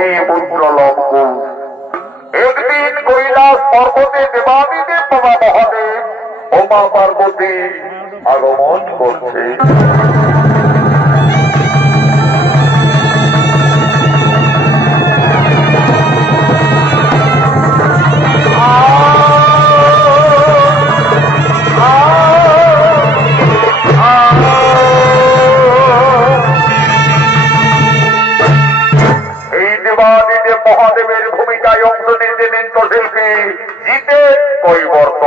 অতি পুত্র লঙ্কু। একদিন কৈলাস পর্বতে দেবাদিদেব বাবা মহাদেব ও মা পার্বতী আগমন করছে। মহাদেবের ভূমিকায় অংশ নিতে নৃত্যশিল্পী জিতে কৈবর্ত।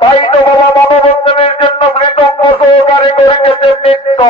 তাই তো বাবা মনোরঞ্জনের জন্য মৃতঙ্গ সহকারে করে গেছেন নৃত্য।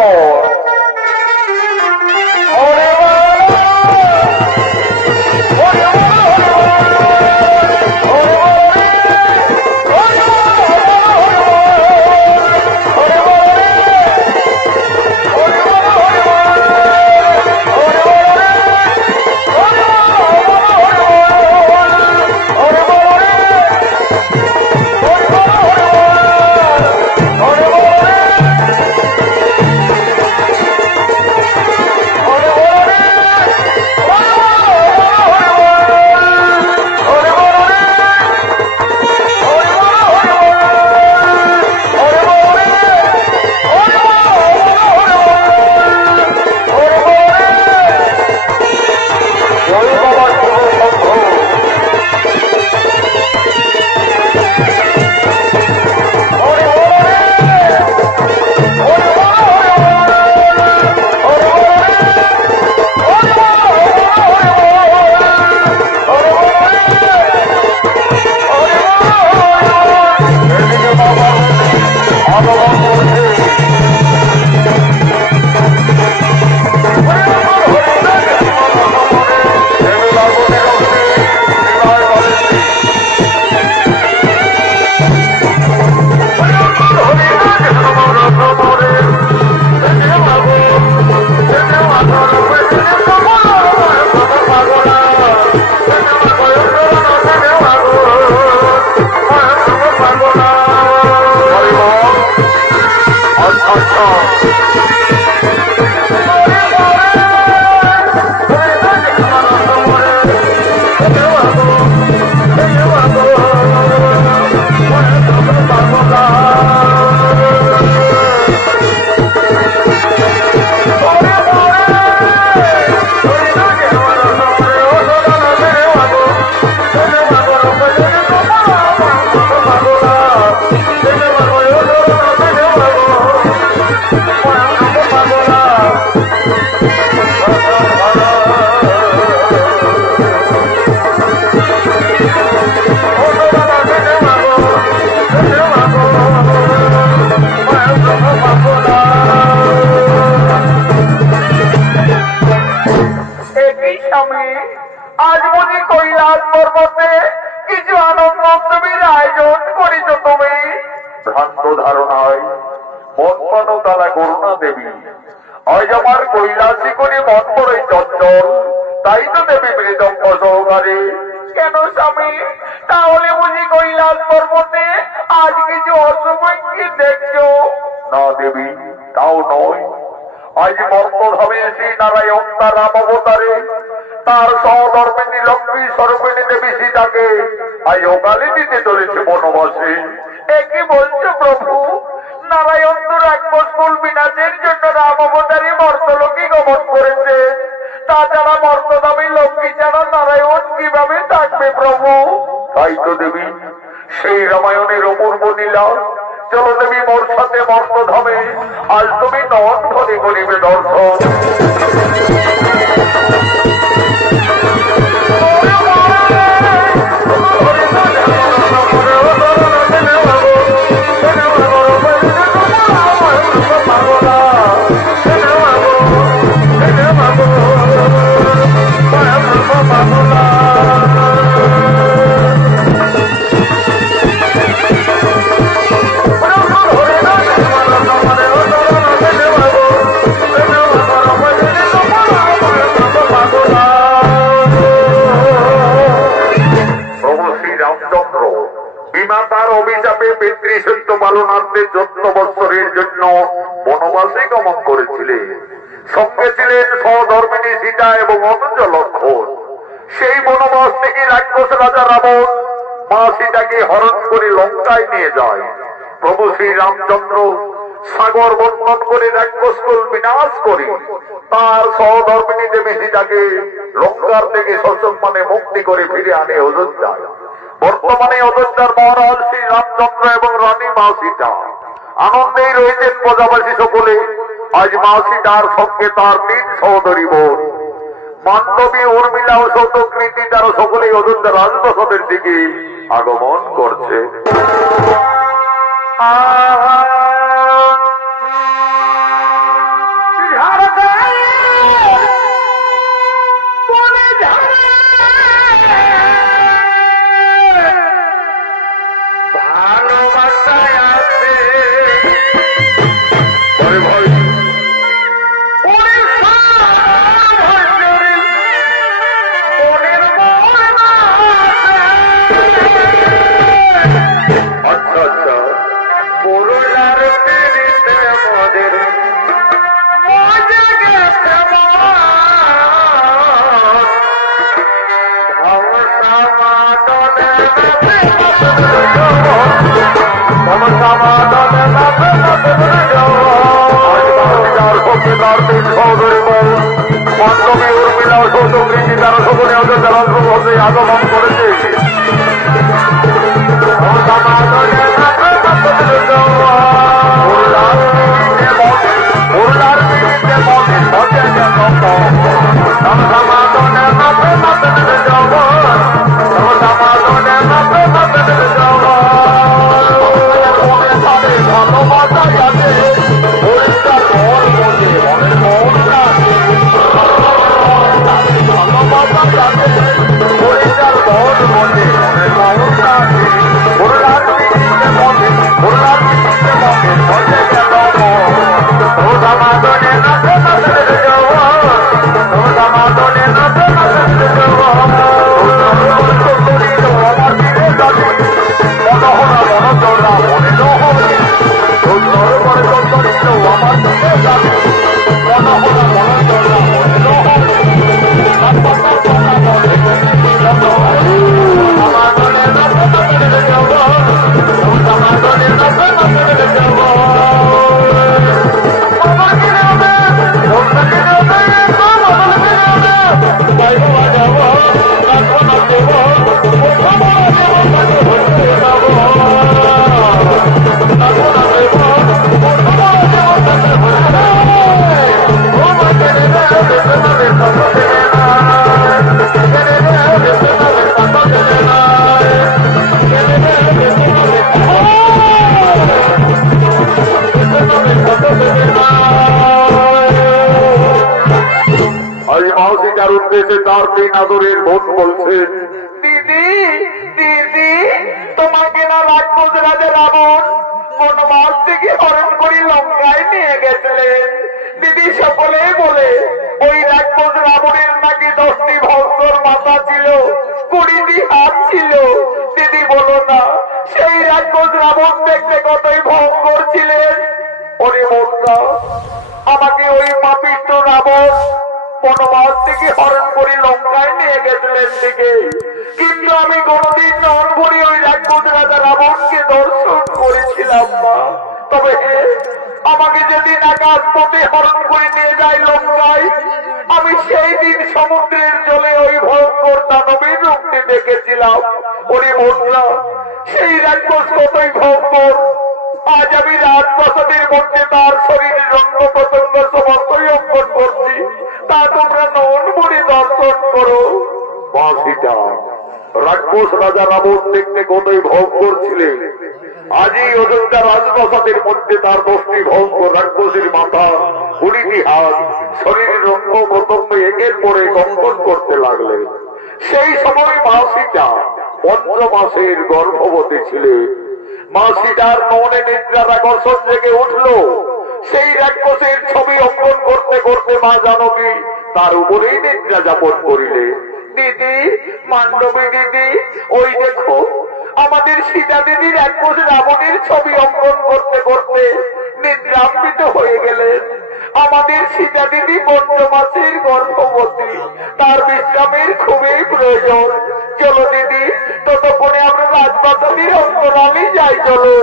আজ বুঝি কৈলাস পর্বতে কিছু আনন্দ উৎসবের আয়োজন করেছ তুমি? ভ্রান্ত ধারণায় মনপানতালা করুণা দেবী, আজ আমার কৈলাসী করে মন পড়ে চঞ্চল, তাই তো দেবী মৃদঙ্গ সহকারে। কেন স্বামী, তাহলে বুঝি কৈলাস মনে আজ কিছু অসময় কি দেখছো? না দেবী, তাও নয়। আজ মর্তধামে শ্রী নারায়ণ তার রাম অবতারে তার সহধর্মিনী লক্ষ্মী স্বরূপিণী দেবী সীতাকে আজ অকালে দিতে চলেছে বনবাসে। একই বলছো প্রভু? নারায়ণ তো রাক্ষসকুল বিনাশের জন্য রাম অবতারে মর্তলোকে গমন করেছে। তাছাড়া মর্তধামে লক্ষ্মী ছাড়া নারায়ণ কিভাবে থাকবে প্রভু? তাই তো দেবী, সেই রামায়ণের অপূর্ব লীলা। চলো দেবী মোর সাথে মর্তধামে, আজ তুমি নন ধরে করিবে দর্শন। অভিশাপে পিতৃসত্য পালনার্থে 14 বৎসরের জন্য বনবাসে গমন করেছিলেন। সঙ্গে ছিলেন সহধর্মিনী সীতা এবং অনুজ লক্ষণ। সেই বনবাস থেকে রাক্ষস রাজা রাবণ মা সীতাকে হরণ করে লঙ্কায় নিয়ে যায়। প্রভু শ্রী রামচন্দ্র সাগর বন্ধন করে রাক্ষসকুল বিনাশ করে তার সহধর্মিনী দেবী সীতাকে লঙ্কার থেকে সসম্মানে মুক্তি করে ফিরে আনে অযোধ্যায়। বর্তমানে অযোধ্যার মহারাজ শ্রী রামচন্দ্র এবং রানী মা সীতা আনন্দেই রয়েছেন প্রজাবাসী সকলে। আজ মা সীতার সঙ্গে তার 3 সহোদরী বোন মান্ডবী, উর্মিলা ও শতকৃতি তারা সকলেই অযোধ্যা রাজপ্রাসাদের দিকে আগমন করছে। আগমন করেছে। উদ্দেশ্যে তার 3 আদরের বোন বলছেন, দিদি দিদি, তোমাকে না রাক্ষস রাজা রাবণ বনবাস থেকে হরণ করে লঙ্কায় নিয়ে গেছিলেন। দিদি সকলেই বলে ওই রাক্ষস রাবণের নাকি 10টি ভক্তর মাথা ছিল, 20টি হাত ছিল। দিদি বলো না সেই থেকে হরণ করে লঙ্কায় নিয়ে গেছিলেন দিকে, কিন্তু আমি কোনদিন নন করি ওই রাক্ষস রাজা রাবণকে দর্শন করেছিলাম মা। তবে আমাকে যেদিন আকাশ পথে হরণ করে নিয়ে যায় লঙ্কায়, আমি সেই দিন সমুদ্রের জলে ওই ভয়ঙ্কর দানবের রূপটি দেখেছিলাম। ওরে বন্ধুরা, সেই রাক্ষস কতই ভয়ঙ্কর, আজ আমি রাজপ্রাসাদের মধ্যে তার শরীরের অঙ্গ প্রত্যঙ্গ সমস্তই অঙ্কন করছি, তা তোমরা নন বলে দর্শন করো। বাসিটা রাক্ষস রাজা রাবণ দেখতে কতই ভয়ঙ্কর ছিলেন, আজই অযোধ্যা রাজপ্রাসাদের মধ্যে তার 10টি ভয়ঙ্কর রাক্ষসের মাথা, 20টি হাত, শরীরের অঙ্গ প্রত্যঙ্গ একের পরে কম্পন করতে লাগলেন। সেই সময় মা সীতা 15 মাসের গর্ভবতী ছিলেন। মা সীতার মনে নিদ্রার আকর্ষণ জেগে উঠল। সেই রাক্ষসের ছবি অঙ্কন করতে করতে মা জানকী তার উপরেই নিদ্রা যাপন করিলে। দিদি, মান্ডবী দিদি, ওই দেখো আমাদের সীতা দিদি রাক্ষস রাবণের ছবি অঙ্কন করতে করতে নিদ্রান্বিত হয়ে গেলেন। আমাদের সীতা দিদি 15 মাসের গর্ভবতী, তার বিশ্রামের খুবই প্রয়োজন। চলো দিদি, ততক্ষণে আমরা রাজপ্রাসাদের অন্তরালে যাই। চলো।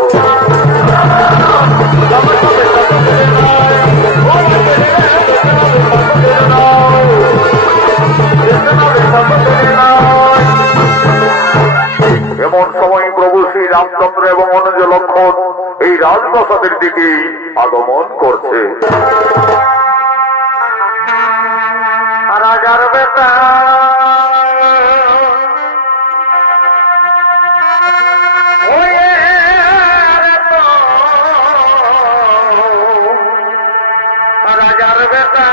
এমন সময় প্রভু শ্রী রামচন্দ্র এবং অনুজ লক্ষণ এই রাজপ্রাসাদের দিকে আগমন করছে। রাজার বেটা রাজার বেটা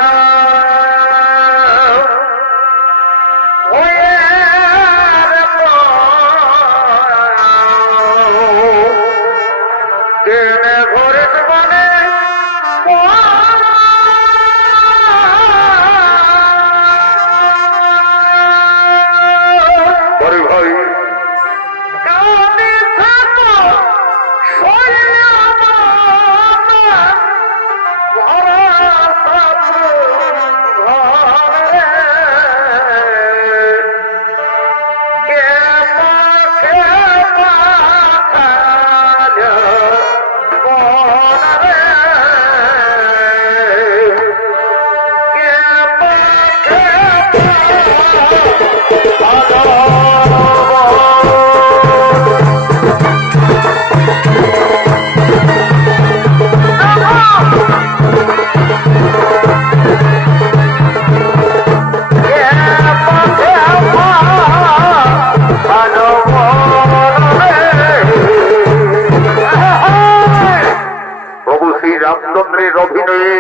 রামচন্দ্রের অভিনয়ে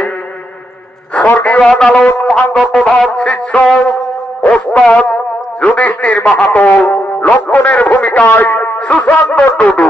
স্বর্গীয় আদালত মহাঙ্গ প্রধান শিষ্য ওস্তাদ যুধিষ্ঠির মাহাতো লক্ষণের ভূমিকায় সুশান্ত টুডু।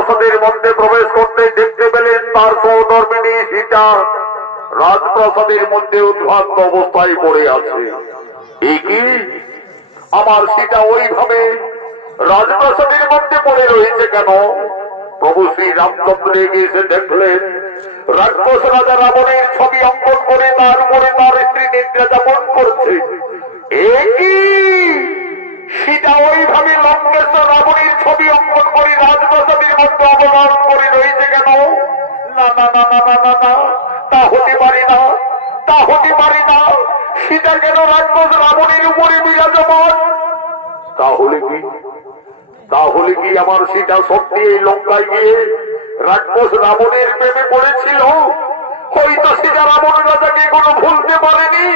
রাজপ্রাসাদের মধ্যে প্রবেশ করতে দেখতে পেলেন তার সহধর্মিণী সীতা রাজপ্রাসাদের মধ্যে উদ্ভ্রান্ত অবস্থায় পড়ে আছে। এ কি, আমার সীতা ওইভাবে রাজপ্রাসাদের মধ্যে পড়ে রয়েছে কেন? প্রভু শ্রী রামচন্দ্র এগিয়ে এসে দেখলেন রাক্ষস রাজা রাবণের ছবি অঙ্কন করে তার উপরে তার স্ত্রী নিদ্রা যাপন করছে। এ কি, সীতা ওইভাবে লঙ্কেশ্বর রাবণের ছবি অঙ্কন করে রাজপ্রাসাদের মধ্যে অবতরণ করে রয়েছে কেন? না না না না না না না, তা হতে পারে না, তা হতে পারে না। সীতা কেন রাক্ষস রাবণের উপরে বিরাজমান? তাহলে কি, তাহলে কি আমার সীতা সত্যি এই লঙ্কায় গিয়ে রাক্ষস রাবণের প্রেমে পড়েছিল? হয়তো সীতা রাবণ রাজাকে কোনো ভুলতে পারেনি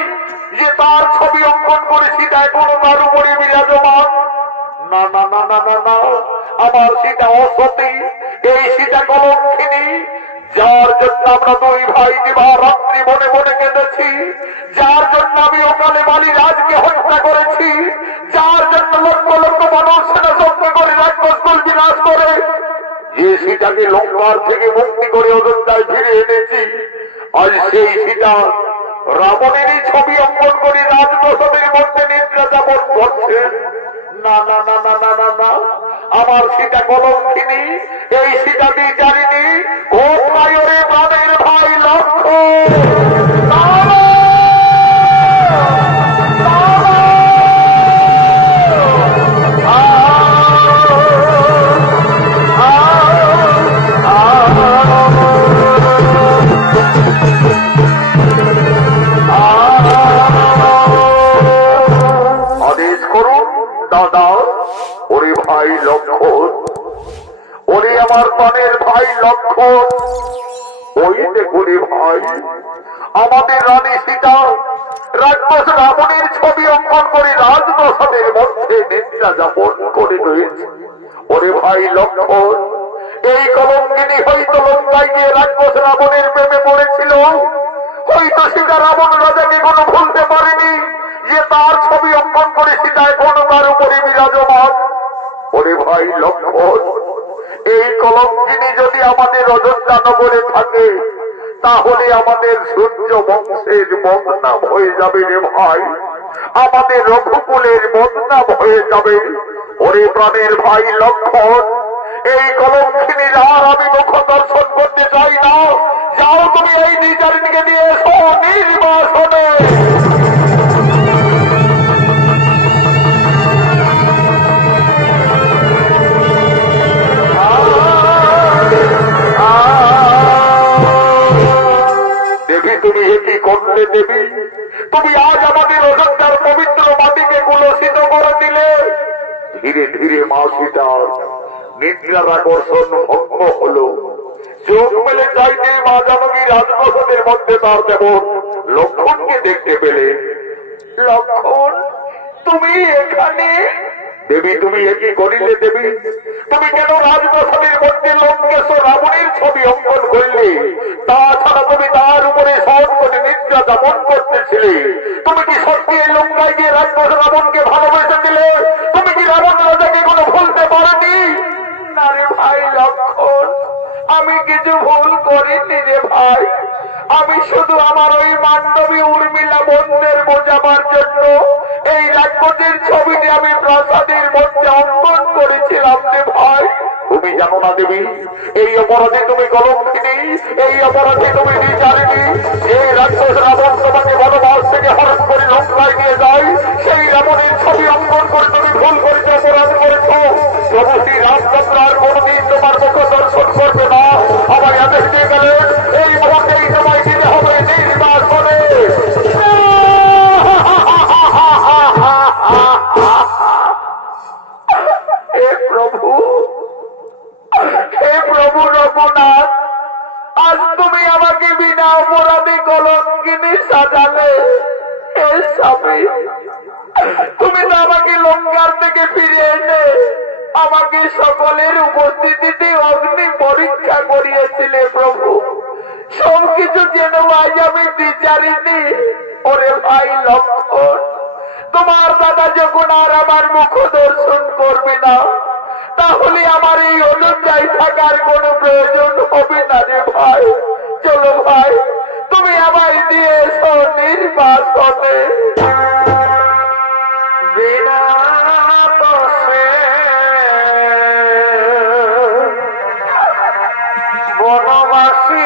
যে তার ছবি অঙ্কন করে সীতা এখনো তার উপরে বিরাজমান। না না না না না না, আমার সীতা অসতী, এই সীতা কলঙ্কিনী, যার জন্য আমরা দুই ভাই দিবা রাত্রি মনে মনে কেঁদেছি, যার জন্য আমি ওখানে বালিরাজকে হত্যা করেছি, যার জন্য লক্ষ লক্ষ মানুষ সেনা সভ্য করে রাক্ষসকুল বিনাশ করে, যে সীতাকে লঙ্কার থেকে মুক্তি করে অযোধ্যায় ফিরে এনেছি, আজ সেই সীতা রাবণেরই ছবি অঙ্কন করে রাজপ্রাসাদের মধ্যে নিদ্রা যাপন করছে। না না না না না না না, আমার সীতা কলঙ্কিনী, এই সীতা বিচারিণী, ঘোষায়রে প্রাণের ভাই লক্ষ্মণ। আদেশ করুন দাদা। ওরে ভাই লক্ষ্মণ, ওরে আমার প্রাণের ভাই লক্ষ্মণ, ওই দেখুন ভাই, আমাদের রানী সীতা রাক্ষস রাবণের ছবি অঙ্কন করে রাজপ্রাসাদের মধ্যে নিদ্রা যাপন করে রয়েছে। ওরে ভাই লক্ষ্মণ, এই কলঙ্কিনী হয়তো লঙ্কায় গিয়ে রাক্ষস রাবণের প্রেমে পড়েছিল, হয়তো সীতা রাবণ রাজাকে কোনো ভুলতে পারেনি যে তার ছবি অঙ্কন করে সীতা এখনো তার উপরে বিরাজমান। ওরে ভাই লক্ষ্মণ, এই কলঙ্কিনী যদি আমাদের অযোধ্যা নগরে থাকে, তাহলে আমাদের সূর্য বংশের বদনাম হয়ে যাবে রে ভাই, আমাদের রঘুকুলের বদনাম হয়ে যাবে। ওরে প্রাণের ভাই লক্ষ্মণ, এই কলঙ্কিনীর আর আমি মুখ দর্শন করতে চাই না। যাও তুমি এই নিজারিণীকে নিয়ে এসো নির্বাসনে। দেবী, তুমি এটি করলে দেবী, তুমি আজ আমাদের অযোধ্যার পবিত্র মাটিকে কুলসিত করে দিলে। ধীরে ধীরে মা সীতার নিদ্রার আকর্ষণ ভঙ্গ হল। চোখ মেলে চাইতে মা জানকী রাজপ্রাসাদের মধ্যে তার দেবর লক্ষ্মণকে দেখতে পেলে। লক্ষ্মণ, তুমি এখানে? দেবী, তুমি একই করিলে দেবী? তুমি কেন রাজপ্রাসাদের মধ্যে লঙ্কেশ্বর রাবণের ছবি অঙ্কন করলে? তাছাড়া তুমি তার উপরে শয়ন করে নিদ্রা যাপন করতেছিলে। তুমি কি সত্যি এই লঙ্কায় গিয়ে রাক্ষস রাবণকে ভালোবেসে দিলে? তুমি কি রাবণ রাজাকে কোনো ভুলতে পারোনি? না রে ভাই লক্ষ্মণ, আমি কিছু ভুল করিনি রে ভাই। আমি শুধু আমার ওই মান্ডবী উর্মিলা বন্ধের বোঝাবার জন্য এই রাক্ষসের ছবিটি আমি প্রাসাদের মধ্যে অঙ্কন করেছিলাম রে ভাই। তুমি জানো না দেবী, এই অপরাধে তুমি কলঙ্কিনী, এই অপরাধে তুমি বিচারিণী। এই রাক্ষস রাবণ তোমাকে বনবাস থেকে হরণ করে লঙ্কায় নিয়ে যায়, সেই রাবণের ছবি অঙ্কন করে তুমি ভুল করেছো, অপরাধ করেছ। প্রভু শ্রী রামচন্দ্র আর কোনদিন তোমার মুখ দর্শন করবে না। আমার আদেশ দিয়ে গেলেন এই মুহূর্তেই তোমায় দিতে হবে নির্বাসনে। হে প্রভু, হে প্রভু রঘুনাথ, আজ তুমি আমাকে বিনা অপরাধী কলঙ্কিনী সাজালে। হে স্বামী, তুমি তো আমাকে লঙ্কার থেকে ফিরে এনে আমাকে সকলের উপস্থিতিতে অগ্নি পরীক্ষা করিয়েছিলে প্রভু। সবকিছু যেন আজ আমি বিচারিনি। ওরে ভাই লক্ষ্মণ, তোমার দাদা যখন আর আমার মুখ দর্শন করবে না, তাহলে আমার এই অযোধ্যায় থাকা আর কোনো প্রয়োজন হবে না রে ভাই। চলো ভাই, তুমি আমায় দিয়ে এসো নির্বাসনে। বিনা দোষে বনবাসী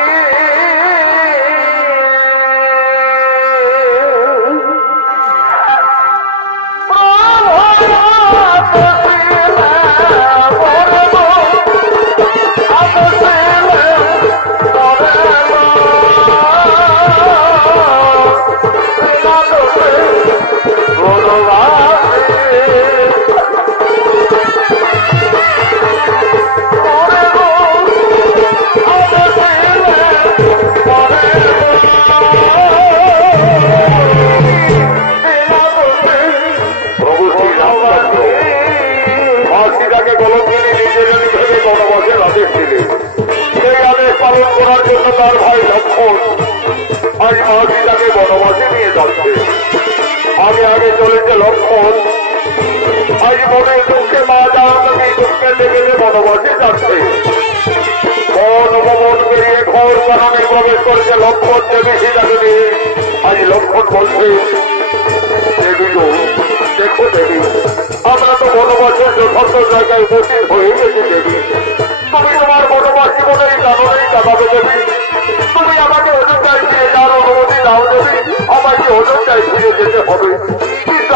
তার ভাই লক্ষণ আজ মহাসীতাকে বনবাসে নিয়ে যাচ্ছে। আগে আগে চলেছে লক্ষণ, আজ মনের দুঃখে মা জানকী দুঃখে লেগেছে বনবাসে যাচ্ছে। বন ভবন পেরিয়ে ঘর কারণে প্রবেশ করেছে লক্ষণ দেবী সীতাকে নিয়ে। আজ লক্ষণ বলছে, দেবী গো, দেখো দেবী, আমরা তো বনবাসের যথার্থ জায়গায় উপস্থিত হয়ে গেছি দেবী। তুমি তোমার বনবাস জীবনেই জানোই কাটাবে দেবী। তুমি আমাকে অযোধ্যায় ফিরে যাওয়ার অনুমতি দাও দেবী। আমাকে অযোধ্যায় ফিরে যেতে হবে, কিন্তু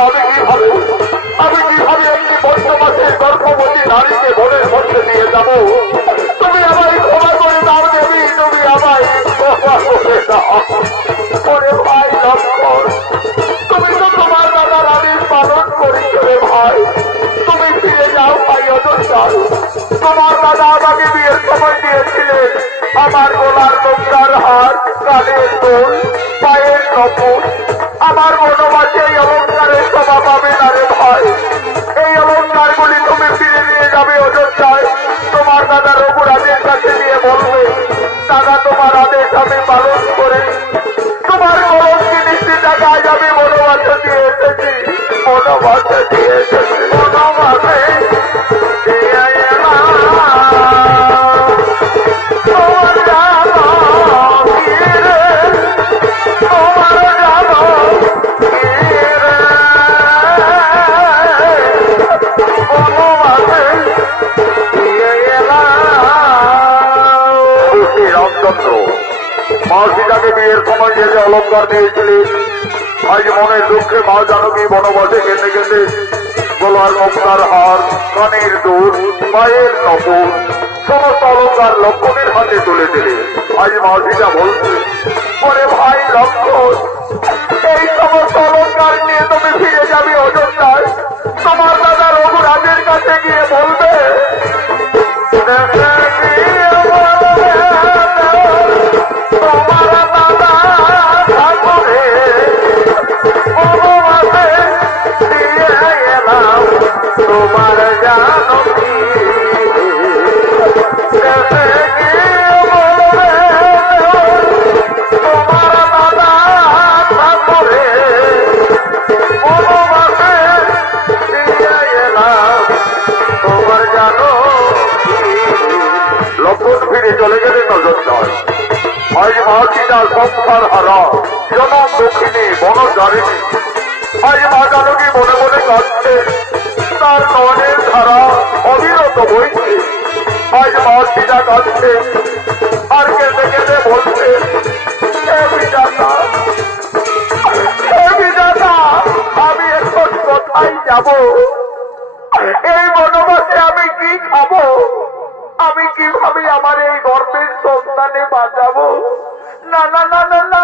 আমি কিভাবে একটি বর্তমাসের গর্ভবতী নারীকে বনের মধ্যে দিয়ে যাব? তুমি আমায় ক্ষমা করে দাও দেবী, তুমি আমায় ক্ষমা করে দাও। ওরে ভাই লক্ষণ, তুমি তো তোমার দাদার আদেশ পালন করেছ রে ভাই। তুমি ফিরে যাও ভাই অযোধ্যায়। তোমার দাদা আমাকে বিয়ের সময় দিয়েছিলেন আমার গলার লোকটার হার, কানের দোল, পায়ের নপুর। আমার বনবাসে এই অলঙ্কারের শোভা পাবে না রে ভাই। এই অলঙ্কারগুলি তুমি ফিরে নিয়ে যাবে অযোধ্যায়। তোমার দাদা রঘুরাজের কাছে নিয়ে বলবে, দাদা তোমার আদেশ আমি পালন করে তোমার কলঙ্কি নিশ্চিত টাকায় আমি বনবাসে দিয়ে এসেছি, বনবাসে দিয়ে এসেছি, বনবাসে দিয়ে এলাম। তোমার জানো কি রে, তোমার জানো কি রে, বনবাসে দিয়ে এলাম। রামচন্দ্র মা সীতাকে বিয়ের সময় যে অলঙ্কার দিয়েছিলেন, আজ মনের দুঃখে মা জানকী বনবাসে কেঁদে কেঁদে গলার মুক্তার হার, কানের দুল, পায়ের নপুর সমস্ত অলঙ্কার লক্ষণের হাতে তুলে দিলে। আজ মা সীতা বলছে, ওরে ভাই লক্ষণ, এই সমস্ত অলঙ্কার নিয়ে তুমি ফিরে যাবে অযোধ্যায়। তোমার দাদা রঘুরাজের কাছে গিয়ে বলবে, তোমার দাদা ঠাকুরে বনবাসে দিয়ে এলাম, তোমার জানো কি দেশে গিয়ে বলবে, তোমার দাদা ঠাকুরে বনবাসে দিয়ে এলাম, তোমার জানো কি। লক্ষণ ফিরে চলে গেলেন অযোধ্যায়। আজ মা সীতা সংসার হারা, জনম দক্ষিণী বনচারিণী। আজ মা জানকী মনে মনে কাঁদছে, তার নয়নের ধারা অবিরত বইছে। আজ মা সীতা কাঁদছে আর কেঁদে কেঁদে বলছে, হে বিধাতা, হে বিধাতা, আমি এখন কোথায় যাব? এই বনবাসে আমি কি খাবো? আমি কিভাবে আমার এই গর্ভের সন্তানে বাঁচাবো? না না না না না,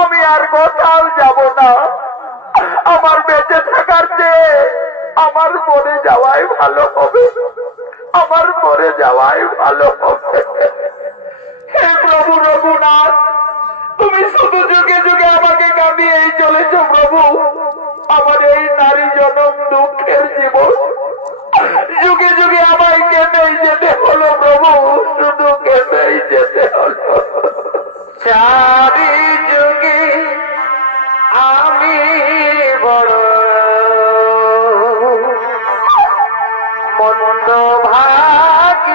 আমি আর কোথাও যাব না। আমার বেঁচে থাকার চেয়ে আমার মরে যাওয়াই ভালো হবে, আমার মরে যাওয়াই ভালো হবে। হে প্রভু রঘুনাথ, তুমি শুধু যুগে যুগে আমাকে কাঁদিয়েই চলেছ প্রভু। আমার এই নারী জনম দুঃখের জীবন যুগে যুগে আমায় কেঁদেই যেতে হলো প্রভু, শুধু কেঁদেই যেতে হলো। চারি যুগে আমি বড় মন্দ ভাগিনে,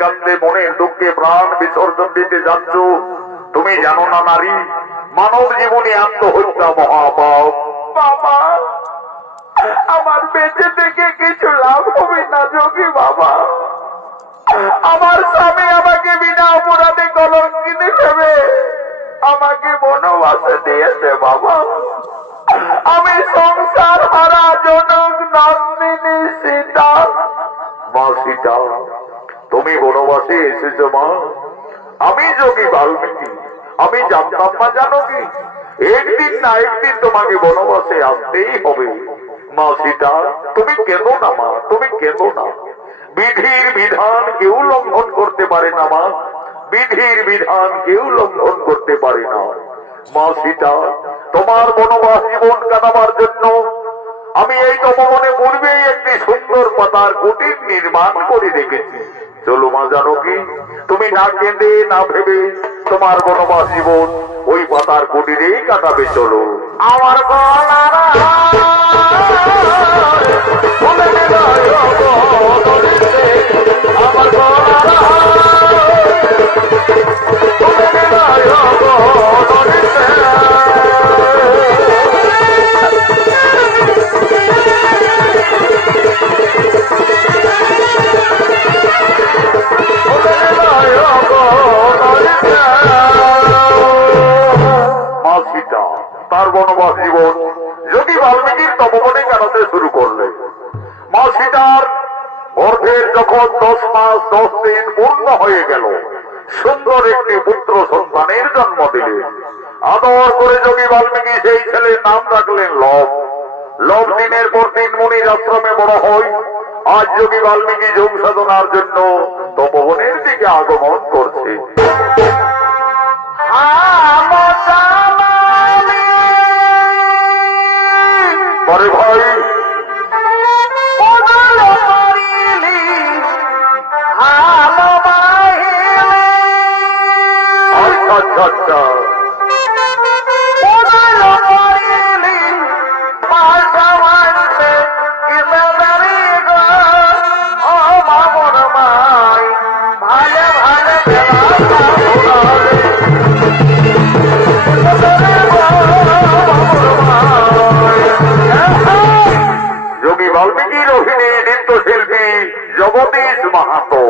কান্দে মনের দুঃখে প্রাণ বিসর্জন দিতে যাচ্ছ, তুমি জানো না নারী, মানব জীবনে আত্মহত্যা মহাপাপ। বাবা, আমার বেঁচে থেকে কিছু লাভ হবে না যোগী বাবা। আমার স্বামী আমাকে বিনা অপরাধে কলঙ্কিনী ভেবে আমাকে বনবাসে দিয়েছে বাবা। আমি সংসার হারা জনক নন্দিনী সীতা। মা সীতা, তুমি বনবাসে এসেছো মা? আমি যোগী বাল্মীকি, আমি জানতাম না জানো কি, একদিন না একদিন তোমাকে বনবাসে আসতেই হবে। মা সীতা, তুমি কেঁদো না মা, তুমি কেঁদো না। বিধির বিধান কেউ লঙ্ঘন করতে পারে না মা, বিধির বিধান কেউ লঙ্ঘন করতে পারে না। মা সীতা, তোমার বনবাস জীবন কাটাবার জন্য আমি এই তপবনে পূর্বেই একটি সুন্দর পাতার কুটির নির্মাণ করে রেখেছি। চলো মা জানকী, তুমি না কেঁদে না ভেবে তোমার বনবাস জীবন ওই পাতার কুটিরেই কাটাবে। চলো। আমার তার বনবাস জীবন যোগী বাল্মীকির তপবনে কাটাতে শুরু করলেন। মা সীতার গর্ভের যখন 10 মাস 10 দিন পূর্ণ হয়ে গেল, সুন্দর একটি পুত্র সন্তানের জন্ম দিলেন। আদর করে যোগী বাল্মীকি সেই ছেলের নাম রাখলেন লব। লব দিনের পর দিন মুনির আশ্রমে বড় হয়। আজ যোগী বাল্মীকি যোগ সাধনার জন্য তপবনের দিকে আগমন করছে। আরে ভাই, আচ্ছা আচ্ছা, যোগী বাল্মীকির অভিনয়ে নৃত্যশিল্পী জগদীশ মাহাতো।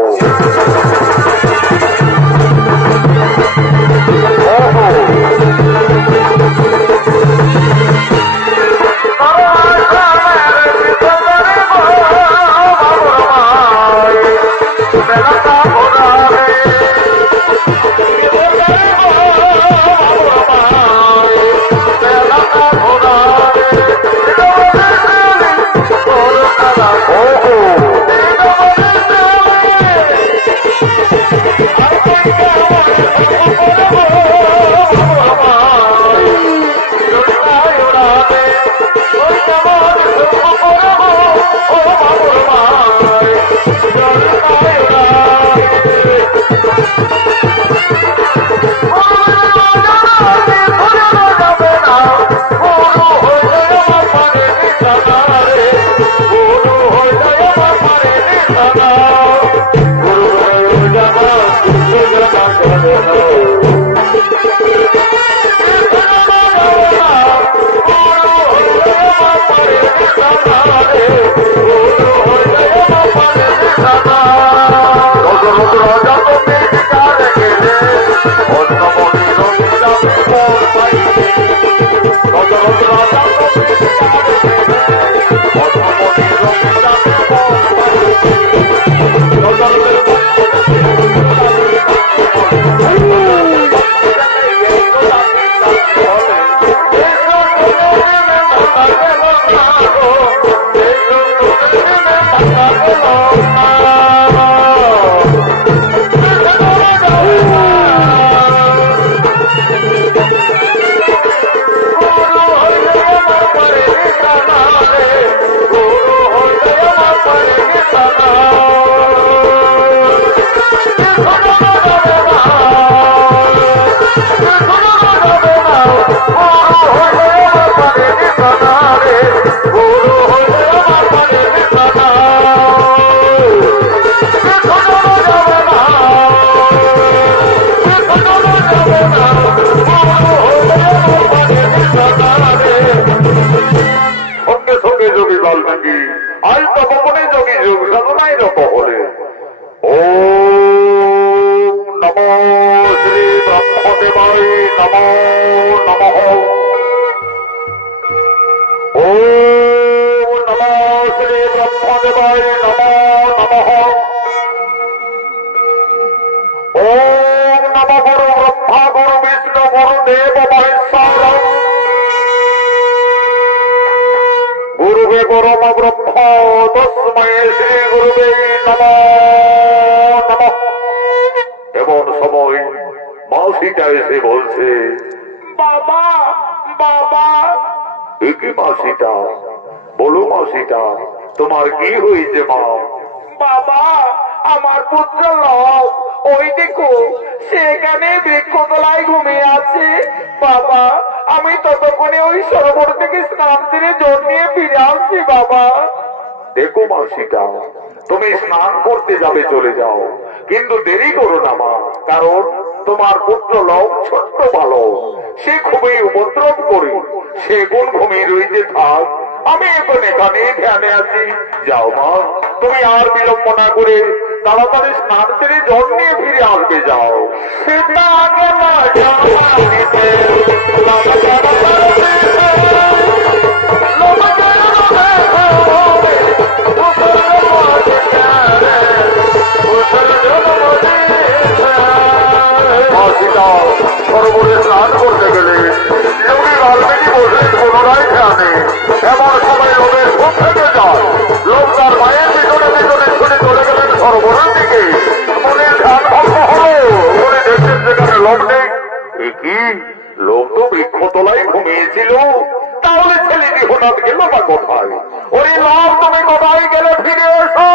নম গুরু ব্রহ্মা গুরু বিষ্ণু গুরুদেব মহেশ্বর গুরুবে পরম ব্রহ্ম তস্মৈ শ্রী গুরুবে নমঃ নমঃ। এমন সময় মাসিটা এসে বলছে, বাবা বাবা। কি মাসিটা? বলো মাসিটা, তোমার কি হয়েছে মা? বাবা, আমার পুত্র লব ওই দেখো সেখানে বৃক্ষতলায় ঘুমিয়ে আছে। বাবা, আমি ততক্ষণে ওই সরোবর থেকে স্নান সেরে জল নিয়ে ফিরে আসছি। বাবা দেখো মাসিটা, তুমি স্নান করতে যাবে চলে যাও, কিন্তু দেরি করো না মা, কারণ তোমার পুত্র লব ছোট্ট ভালো, সে খুবই উপদ্রব করে, সে কোন ঘুমিয়ে রয়েছে থাক, আমি এখন এখানে ধ্যানে আছি। যাও মা, তুমি আর বিলম্ব না করে তাড়াতাড়ি স্নান সেরে জল নিয়ে ফিরে আসবে। যাও। সেটা সরোবরে স্নান করতে গেলে যোগী বাল্মীকি বসে পুনরায় ধ্যানে। এমন সময় লোকের ঘুম থেকে যায়, লোক তার মায়ের পিছনে পিছনে ছুটে চলে গেলেন সরোবরের দিকে। মনের ধ্যান ভঙ্গ হলো, মনে দেখছেন সেখানে লোক নেই। কি লোক তো বৃক্ষতলায় ঘুমিয়েছিল, তাহলে ছেলেটি হঠাৎ গেল বা কোথায়? ওই লোক তুমি কোথায় গেলে ফিরে এসো।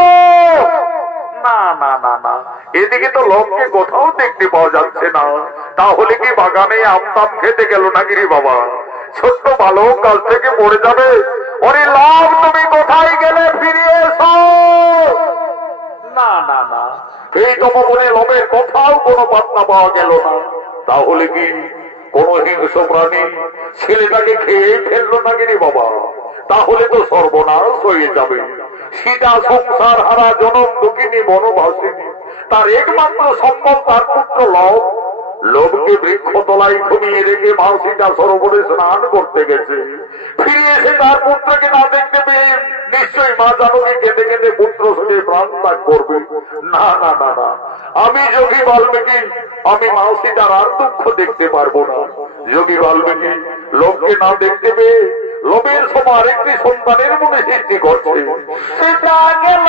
না না না না, এদিকে তো লোককে কোথাও দেখতে পাওয়া যাচ্ছে না। তাহলে কি বাগানে আমতাম খেতে গেল নাকি রে বাবা? ছোট্ট বালক কাল থেকে পড়ে যাবে। ওরে লাভ, তুমি কোথায় গেলে ফিরে এসো। না না না, এই তপবনে লোভের কোথাও কোনো পাত্তা পাওয়া গেল না। তাহলে কি কোন হিংস্র প্রাণী ছেলেটাকে খেয়ে ফেললো নাকি রে বাবা? তাহলে তো সর্বনাশ হয়ে যাবে। সীতা সংসার হারা জনম দুঃখিনী বনবাসিনী, তার একমাত্র সম্বল তার পুত্র লব। লোভকে বৃক্ষতলায় ঘুমিয়ে রেখে মা সীতা সরোবরে স্নান করতে গেছে। ফিরে এসে তার পুত্রকে না দেখতে পেয়ে নিশ্চয়ই মা জানকী কেঁদে কেঁদে পুত্র শুনে প্রাণ ত্যাগ করবে। না না না না, আমি যোগী বাল্মীকি, আমি মা সীতার আর দুঃখ দেখতে পারবো না। যোগী বাল্মীকি লোককে না দেখতে পেয়ে লোভের সময় আরেকটি সন্তানের মনে সৃষ্টি করছে। সেটা গেল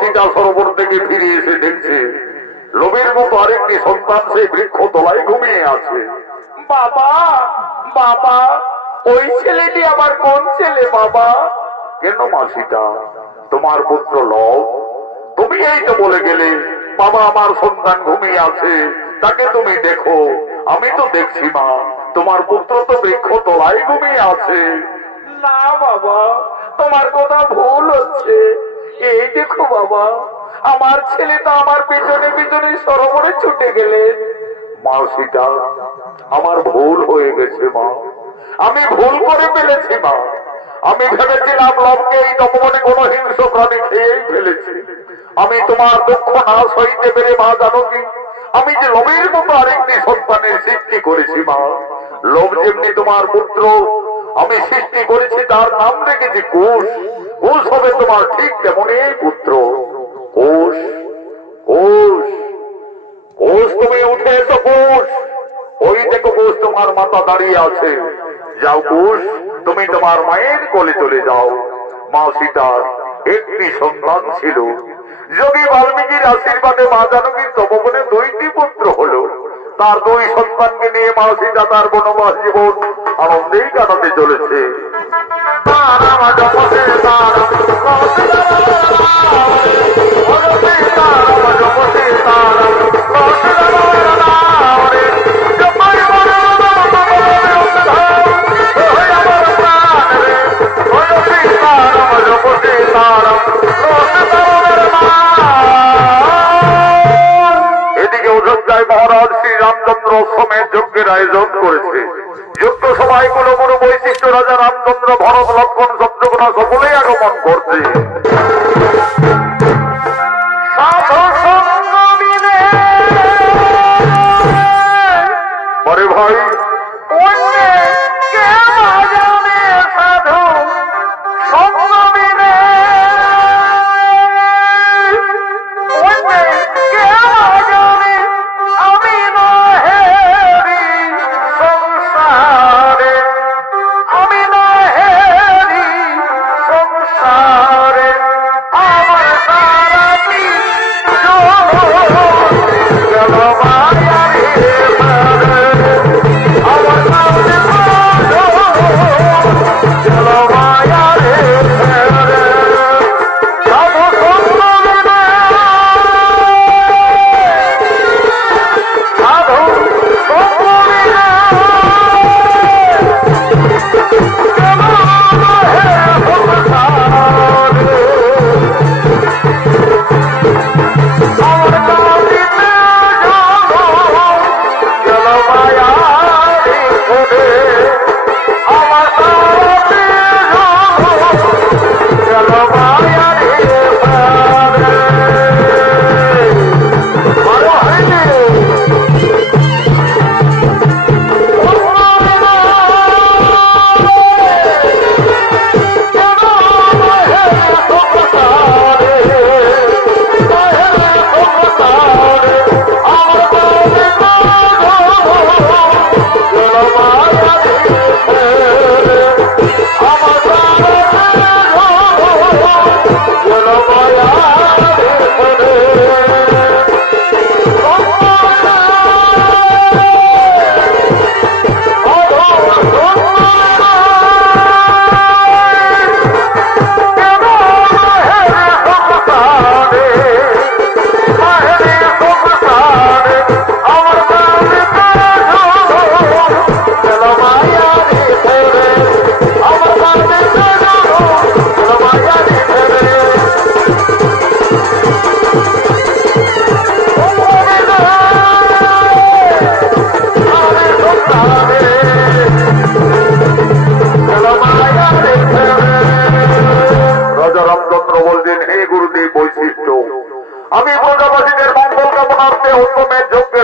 সীতা সরোবর থেকে ফিরে এসে দেখছে লোভের মতো আরেকটি সন্তান সেই বৃক্ষ তলায় ঘুমিয়ে আছে। বাবা বাবা, ওই ছেলেটি আবার কোন ছেলে বাবা? কেন মা সীতা, তোমার পুত্র লব। তুমি এই তো বলে গেলে বাবা আমার সন্তান ঘুমিয়ে আছে, তাকে তুমি দেখো। আমি তো দেখছি মা, তোমার পুত্র তো বৃক্ষ তলায় ঘুমিয়ে আছে। না বাবা, তোমার কথা ভুল হচ্ছে। এই দেখো বাবা, আমার ছেলে তো আমার পিছনে পিছনে সরোবরে ছুটে গেলেন। মা সীতা, আমার ভুল হয়ে গেছে মা, আমি ভুল করে ফেলেছি মা। আমি ভেবেছিলাম লবকে এই তপবনে কোন হিংস্র প্রাণী খেয়েই ফেলেছি। আমি তোমার দুঃখ না সইতে পেরে মা জানকী, আমি যে লোভের মতো আরেকটি সন্তানের সৃষ্টি করেছি মা। লোভ যেমনি তোমার পুত্র আমি সৃষ্টি করেছি, তার নাম রেখেছি কুশ। কুশ হবে তোমার ঠিক তেমনই পুত্র। কুশ কুশ কুশ, তুমি উঠে এসো কুশ। ওই দেখো কুশ, তোমার মাথা দাঁড়িয়ে আছে। যাও কুশ, তুমি তোমার মায়ের কোলে চলে যাও। মা সীতার একটি সন্তান ছিল। যোগী বাল্মীকির আশীর্বাদে মা জানকীর তপবনে 2টি পুত্র হলো। তার 2 সন্তানকে নিয়ে মা সীতা তার বনবাস জীবন আনন্দেই কাটাতে চলেছে। এদিকে অযোধ্যায় মহারাজ শ্রী রামচন্দ্র আয়োজন করেছে। যুক্ত সবাই কোনো কোনো বৈশিষ্ট্য রাজা রামচন্দ্র, ভরত, লক্ষ্মণ, শত্রুঘ্ন সকলেই আগমন করছে। আরে ভাই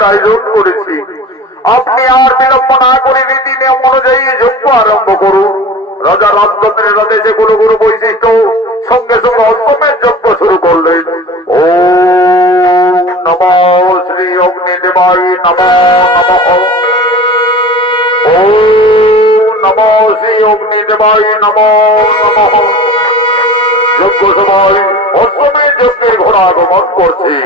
আয়োজন করেছি, আপনি আর বিলম্ব না করে রীতি নিয়ম অনুযায়ী যজ্ঞ আরম্ভ করুন। রাজা রামচন্দ্রের আদেশে গুরু গুরু বৈশিষ্ট্য সঙ্গে সঙ্গে অষ্টমের যজ্ঞ শুরু করলেন। ও নমো শ্রী অগ্নিদেবায় নমো নমঃ। ও নমো শ্রী অগ্নিদেবায় নমো নমঃ। যজ্ঞ সবাই অষ্টমের যজ্ঞের ঘোড়া আগমন করছে।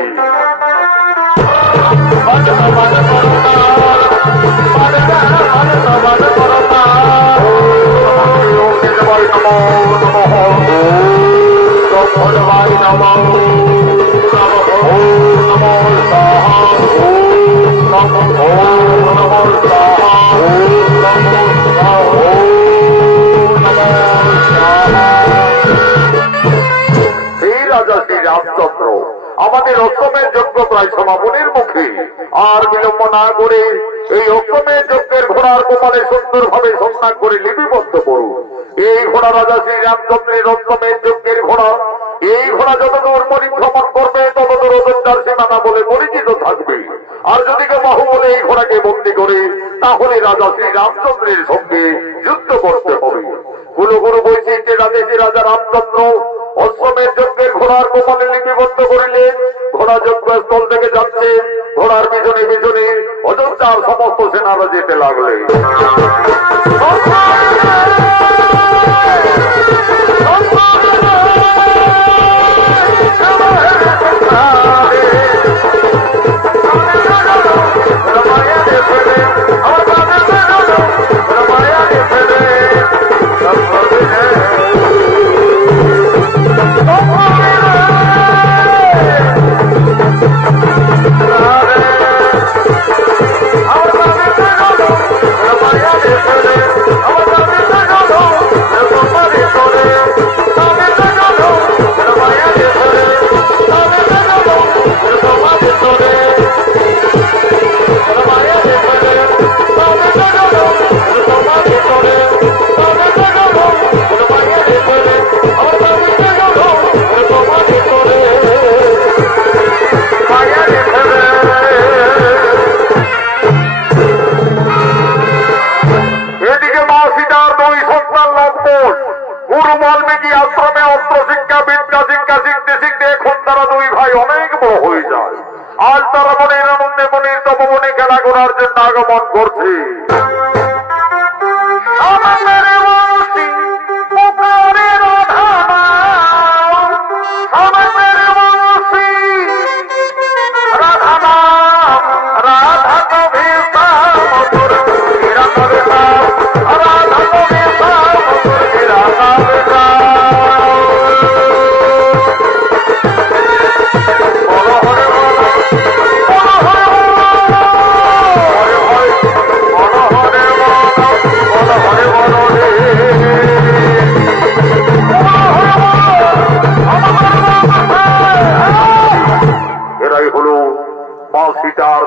রামচন্দ্র আমাদের অষ্টমের যজ্ঞ প্রায় সমাপনের মুখে, আর বিলম্ব না করে এই অষ্টমের যজ্ঞের ঘোড়ার কপালে সুন্দরভাবে সন্ধান করে লিপিবদ্ধ করুন। এই ঘোড়া রাজা শ্রী রামচন্দ্রের অষ্টমের যজ্ঞের ঘোড়া। এই ঘোড়া যতদূর পরিভ্রমণ করবে ততদূর অযোধ্যার সীমানা বলে পরিচিত থাকবে। আর যদি কেউ বাহু বলে এই ঘোড়াকে বন্দী করে তাহলে রাজা শ্রী রামচন্দ্রের সঙ্গে যুদ্ধ করতে হবে। গুরু গুরু বৈশিষ্ট্যের আদেশে রাজা রামচন্দ্র অশ্বমের যজ্ঞের ঘোড়ার কপালে লিপিবদ্ধ করিলেন। ঘোড়া যজ্ঞস্থল থেকে যাচ্ছে, ঘোড়ার পিছনে পিছনে অযোধ্যার সমস্ত সেনারা যেতে লাগলেন। আমার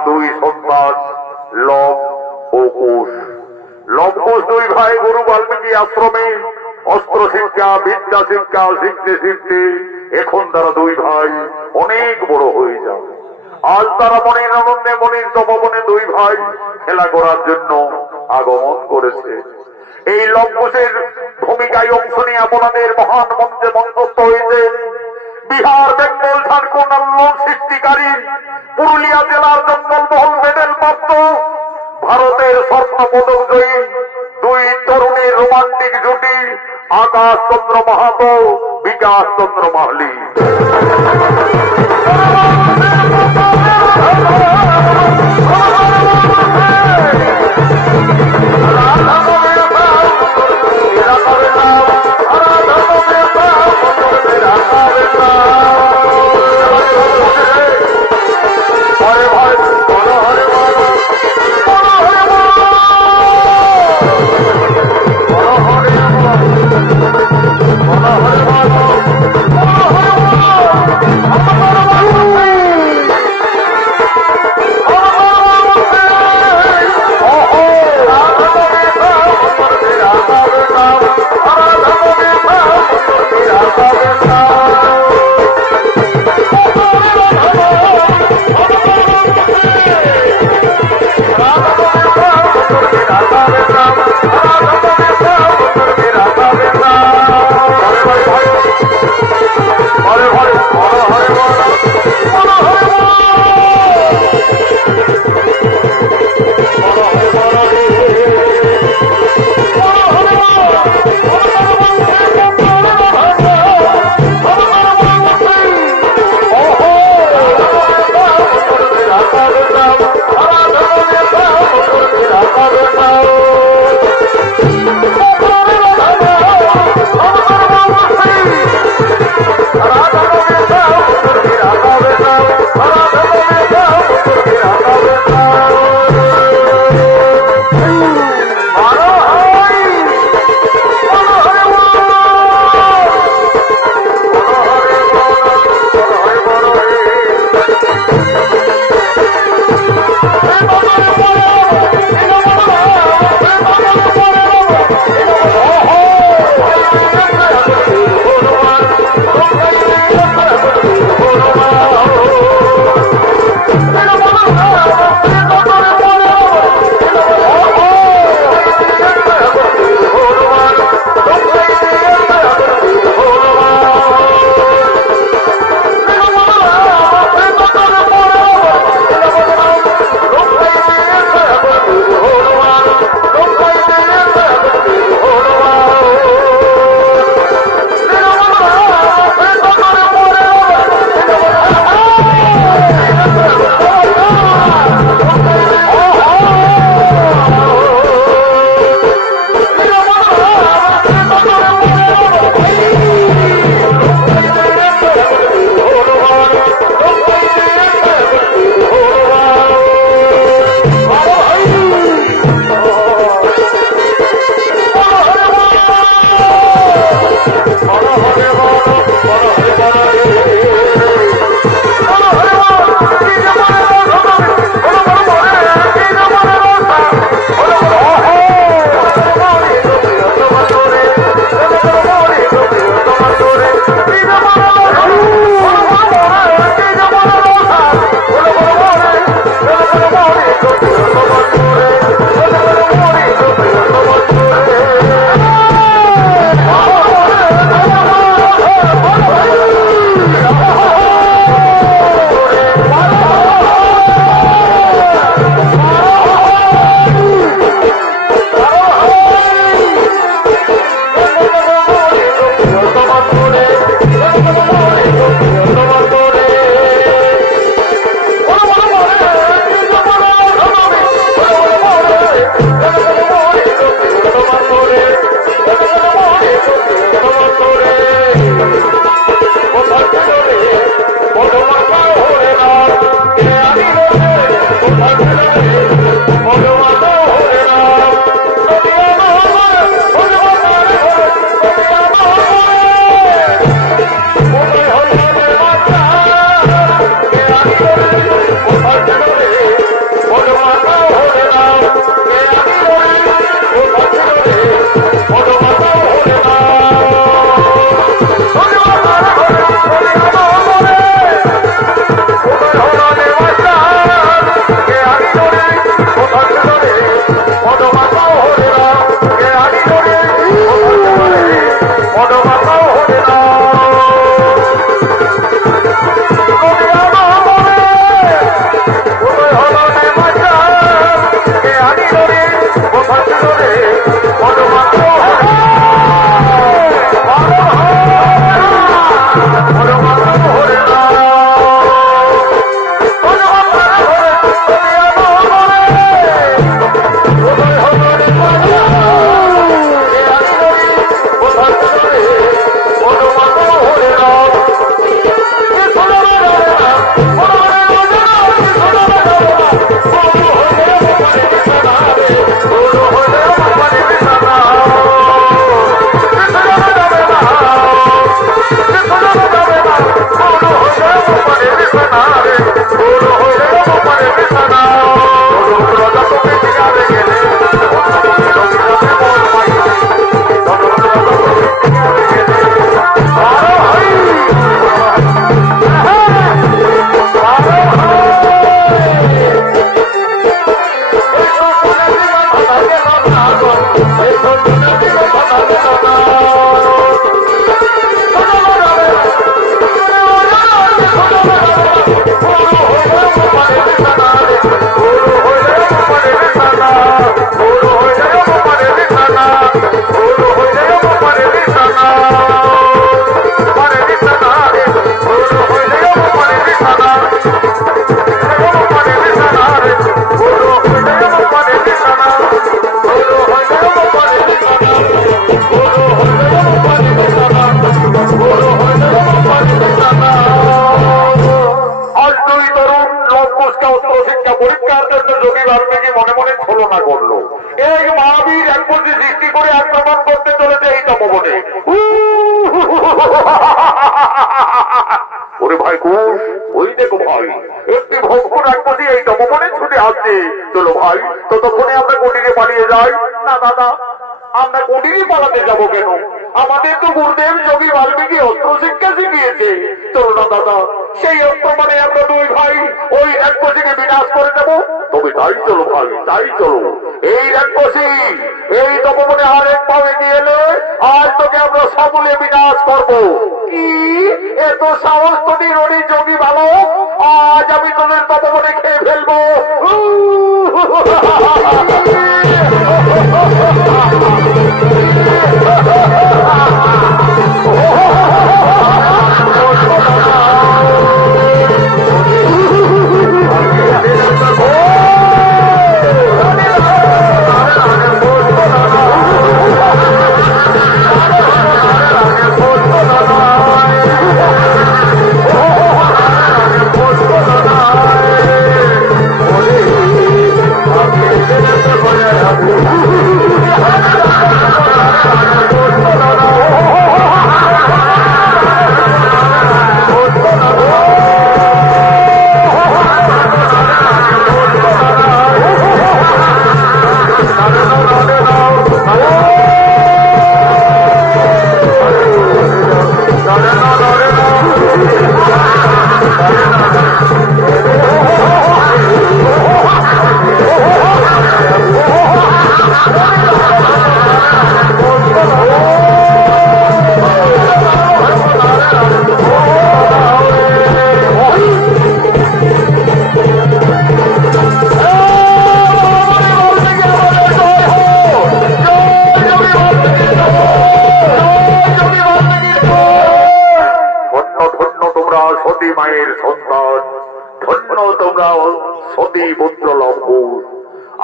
দুই সন্তান লব ও কুশ। লব কুশ দুই ভাই গুরু বাল্মীকি আশ্রমে অস্ত্র শিক্ষা বিদ্যা শিক্ষা শিখতে শিখতে এখন তারা দুই ভাই অনেক বড় হয়ে যাবে। আজ তারা মনির আনন্দে মনির তপবনে দুই ভাই খেলা করার জন্য আগমন করেছে। এই লবকুশের ভূমিকায় অংশ নিয়ে আপনাদের মহান মঞ্চে মঞ্চস্থ হয়েছে বিহার, বেঙ্গল, ঝাড়খণ্ড আন্দোলন সৃষ্টিকারী, পুরুলিয়া জেলার জঙ্গলমহল মেডেল প্রাপ্ত, ভারতের স্বর্ণ পদক জয়ী দুই তরুণীর রোমান্টিক জুটি আকাশ চন্দ্র মাহাতো, বিকাশ চন্দ্র মাহলি। যোগী বাল্মীকি মনে মনে ছলনা করলো। এই মহাবীর এক বুদ্ধি সৃষ্টি করে আক্রমণ করতে চলেছে এই তপবনে। ওরে ভাই কুশ, ওই দেখো ভাই একটি ভঙ্গুর এক বুদ্ধি এই তপবনে ছুটে আসছে। চলো ভাই, ততক্ষণে আমরা কুটিরে পালিয়ে যাই। না দাদা, আমরা কুটিরে পালাতে যাব কেন? আমাদের তো গুরুদেব যোগী বাল্মীকি অস্ত্র শিক্ষা শিখিয়েছে। চলো না দাদা, সেই অস্ত্র মানে আমরা দুই ভাই ওই রাক্ষসীকে বিনাশ করে দেব। তবে তাই চলো ভাই, তাই চলো। এই রাক্ষসী এই তপবনে আর এক পাও এগিয়ে এলে আজ তোকে আমরা সকলে বিনাশ করব। কি এত সাহস তোদের ওই যোগী বালক? আজ আমি তোদের তপবনে খেয়ে ফেলবো।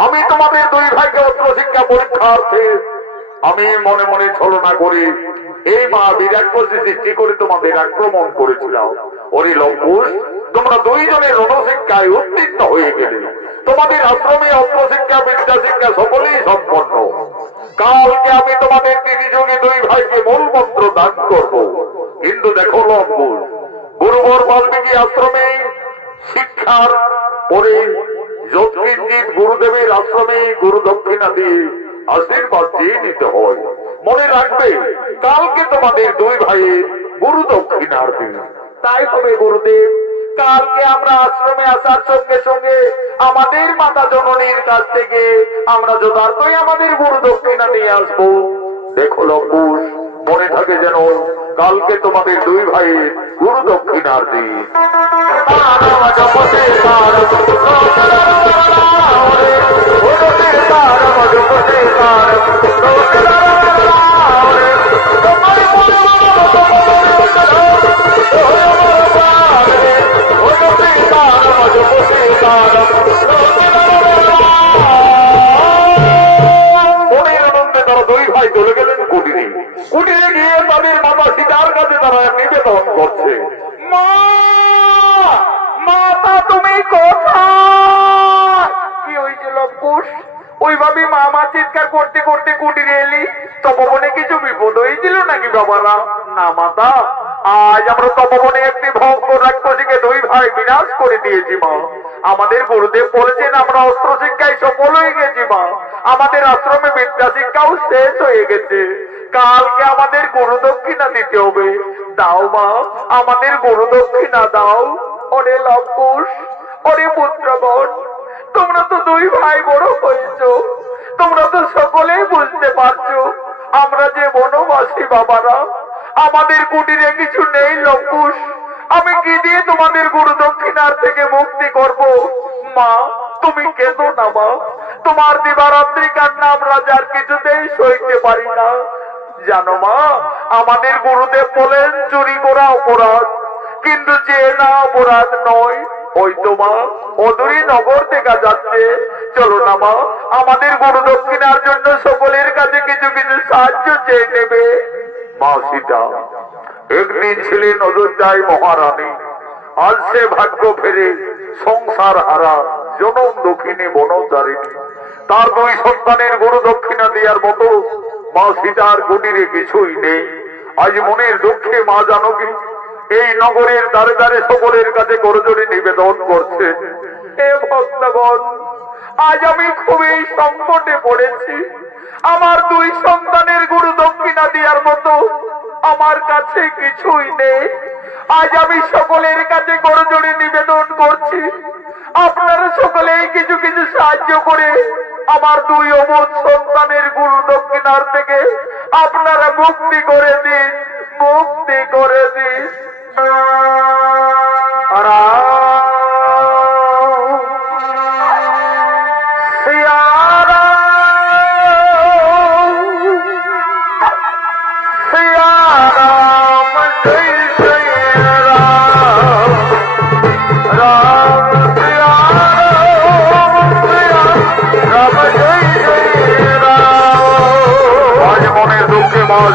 আমি তোমাদের দুই ভাইকে অস্ত্র শিক্ষা পরীক্ষার্থে আমি মনে মনে ছলনা করি এই মহাবীর এক সৃষ্টি করে তোমাদের আক্রমণ করেছিলাম। ওরে লম্বুস, তোমরা দুইজনের রণশিক্ষায় উত্তীর্ণ হয়ে গেলে। তোমাদের আশ্রমে অস্ত্র শিক্ষা বিদ্যা শিক্ষা সকলেই সম্পন্ন। কালকে আমি তোমাদের ত্রিযোগী দুই ভাইকে মূল মন্ত্র দান করব। কিন্তু দেখো লম্বুস, গুরুবর বাল্মীকি আশ্রমে শিক্ষার পরে যৎকিঞ্চিত গুরুদেবের আশ্রমে গুরু দক্ষিণা দিয়ে আশীর্বাদ দিয়ে নিতে হয়। মনে রাখবে কালকে তোমাদের দুই ভাইয়ের গুরু দক্ষিণার দিন। তাই হবে গুরুদেব, কালকে আমরা আশ্রমে আসার সঙ্গে সঙ্গে আমাদের মাতা জননীর কাছ থেকে আমরা যথার্থই আমাদের গুরু দক্ষিণা নিয়ে আসবো। দেখো লম্বুস, মনে থাকে যেন কালকে তোমাদের দুই ভাইয়ের গুরু দক্ষিণার দিন। মনের আনন্দে তারা দুই ভাই চলে গেলেন কুটিরে। কুটিরে গিয়ে তাদের মাতা সীতার কাছে তারা নিবেদন করছে, মা মাতা তুমি কোথায়? কি হয়েছিল কুশ? ওইভাবে মামা চিৎকার করতে করতে কুটিরে এলি, তপবনে কিছু বিপদ হয়েছিল নাকি বাবারা? না মাতা, আজ আমরা তপবনে একটি ভঙ্গ রাক্ষসীকে দুই ভাই বিনাশ করে দিয়েছি মা। আমাদের গুরুদেব বলেছেন আমরা অস্ত্র শিক্ষায় সফল হয়ে গেছি মা। আমাদের আশ্রমে বিদ্যা শিক্ষাও শেষ হয়ে গেছে। কালকে আমাদের গুরু দক্ষিণা দিতে হবে। দাও মা, আমাদের গুরু দক্ষিণা দাও। ওরে লঙ্কুশ, ওরে পুত্রগণ, তোমরা তো দুই ভাই বড় হয়েছ, তোমরা তো সকলেই বুঝতে পারছো আমরা যে বনবাসী বাবারা, আমাদের কুটিরে কিছু নেই লঙ্কুশ। আমি কি দিয়ে তোমাদের গুরু দক্ষিণার থেকে মুক্তি করব? মা তুমি কেঁদো না মা, তোমার দিবারাত্রি কান্না আমরা যার কিছুতেই সইতে পারি না। জানো মা, আমাদের গুরুদেব বলেন চুরি করা অপরাধ, কিন্তু যে না অপরাধ নয়। ওই তো মা অদূরী নগর দেখা যাচ্ছে, চলো না মা আমাদের গুরু দক্ষিণার জন্য সকলের কাছে কিছু কিছু সাহায্য চেয়ে নেবে। মা সীতা একদিন ছিলেন অযোধ্যায় মহারানী, আজ সে ভাগ্য ফেরে সংসার হারা জনম দক্ষিণী বনচারিণী। তার দুই সন্তানের গুরু দক্ষিণা দেওয়ার মতো মা সীতার কুটিরে কিছুই নেই। আজ মনের দুঃখে মা জানকী এই নগরের দ্বারে দ্বারে সকলের কাছে করজোড়ে নিবেদন করছে, হে ভক্তগণ, আজ আমি খুবই সংকটে পড়েছি। আমার দুই সন্তানের গুরু দক্ষিণা দেওয়ার মতো আমার কাছে কিছুই নেই। আজ আমি সকলের কাছে করজোড়ে নিবেদন করছি, আপনারা সকলেই কিছু কিছু সাহায্য করে আমার দুই অমর সন্তানের গুরু দক্ষিণার থেকে আপনারা মুক্তি করে দিন, মুক্তি করে দিন।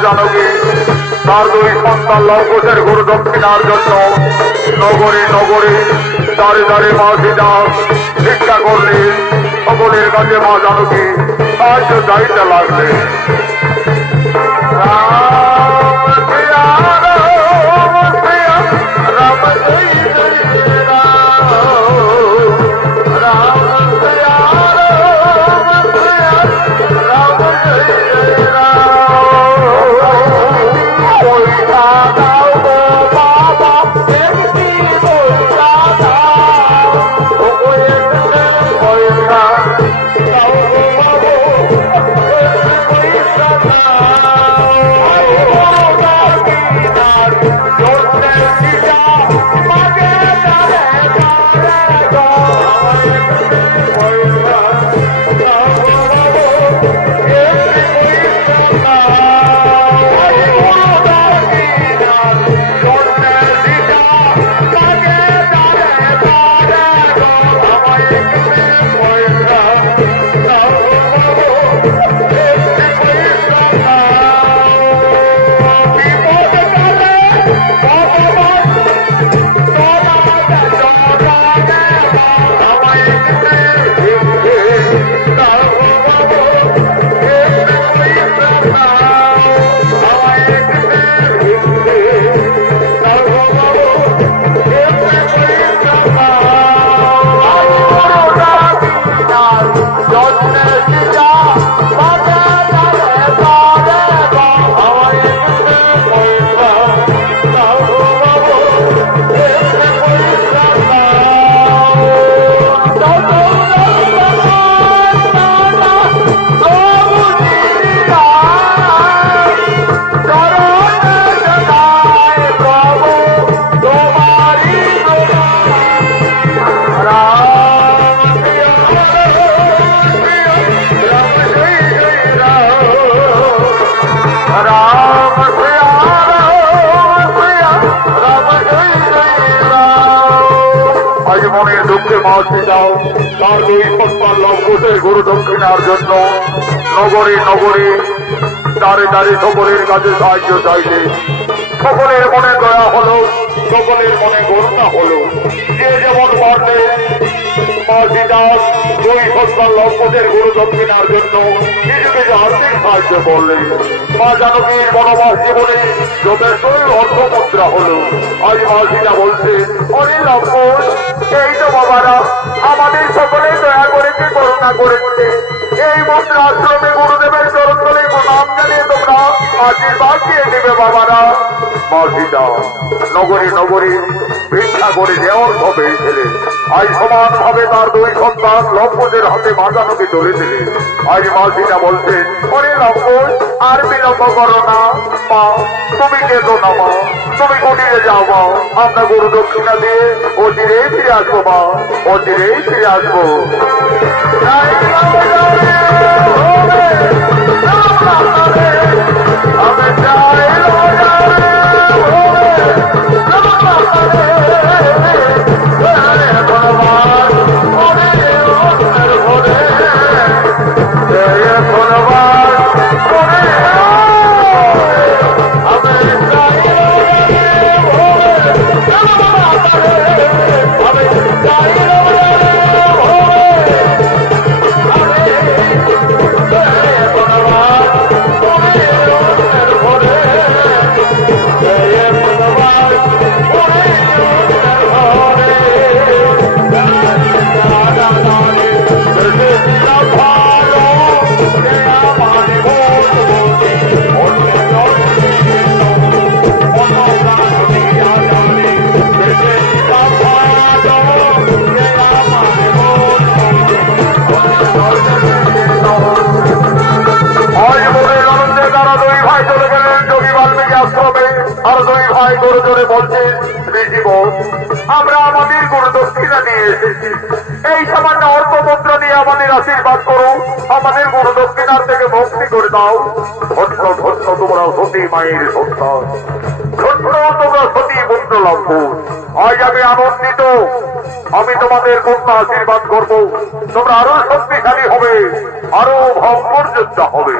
জানকী তার দুই সন্তান লবকুশের গুরু দক্ষিণার জন্য নগরে নগরে দ্বারে দ্বারে মা সীতা ভিক্ষা করলে সকলের কাছে মা জানকী সাহায্য চাইতে লাগলে। তার দুই সন্তান লবকুশের গুরু দক্ষিণার জন্য নগরে নগরে দ্বারে দ্বারে সকলের কাছে সাহায্য চাইলে সকলের মনে দয়া হলো, সকলের মনে করুণা হলো। যে যেমন পারলে মা সীতা দুই সন্তান লবকুশের গুরু দক্ষিণার জন্য কিছু কিছু আর্থিক সাহায্য করলেন। মা জানকীর বনবাস জীবনে যথেষ্টই অর্থমুদ্রা হলো। আজ মা সীতা বলছে, অনিল লবকুশ, এই তো বাবারা আমাদের সকলে দয়া করেছে, করুণা করেছে। এই মুদ্রা আশ্রমে গুরুদেবের চরণ তলে নাম জানিয়ে তোমরা আশীর্বাদ দিয়ে দেবে বাবারা। মা সীতা নগরী নগরী ভিক্ষা করে দেওয়ার হবে ছেলে আজ সমান ভাবে তার দুই সন্তান লবকুশের হাতে মা জানকী তুলে দিলে। আজ মা সীতা বলছে, অরে লবকুশ, আর বিলম্ব করো না মা, তুমি কেঁদো না মা, তুমি কুটিরে যাও মা, আমরা গুরু দক্ষিণা দিয়ে অচিরেই ফিরে আসবো মা, অচিরেই ফিরে আসবো। Oh বড় জোরে বলছেন, জীবন আমরা আমাদের গুরু দক্ষিণা নিয়ে এসেছি, এই সামান্য অল্প মুদ্রা নিয়ে আমাদের আশীর্বাদ করো, আমাদের গুরু দক্ষিণার থেকে ভক্তি করে দাও। ধন্য ধন্য তোমরা সতী মায়ের সন্তান, ধন্য তোমরা সতী পুত্র লক্ষ। আজ আমি আনন্দিত, আমি তোমাদের কন্যা আশীর্বাদ করব, তোমরা আরো শক্তিশালী হবে, আরো ভয়ঙ্কর যোদ্ধা হবে।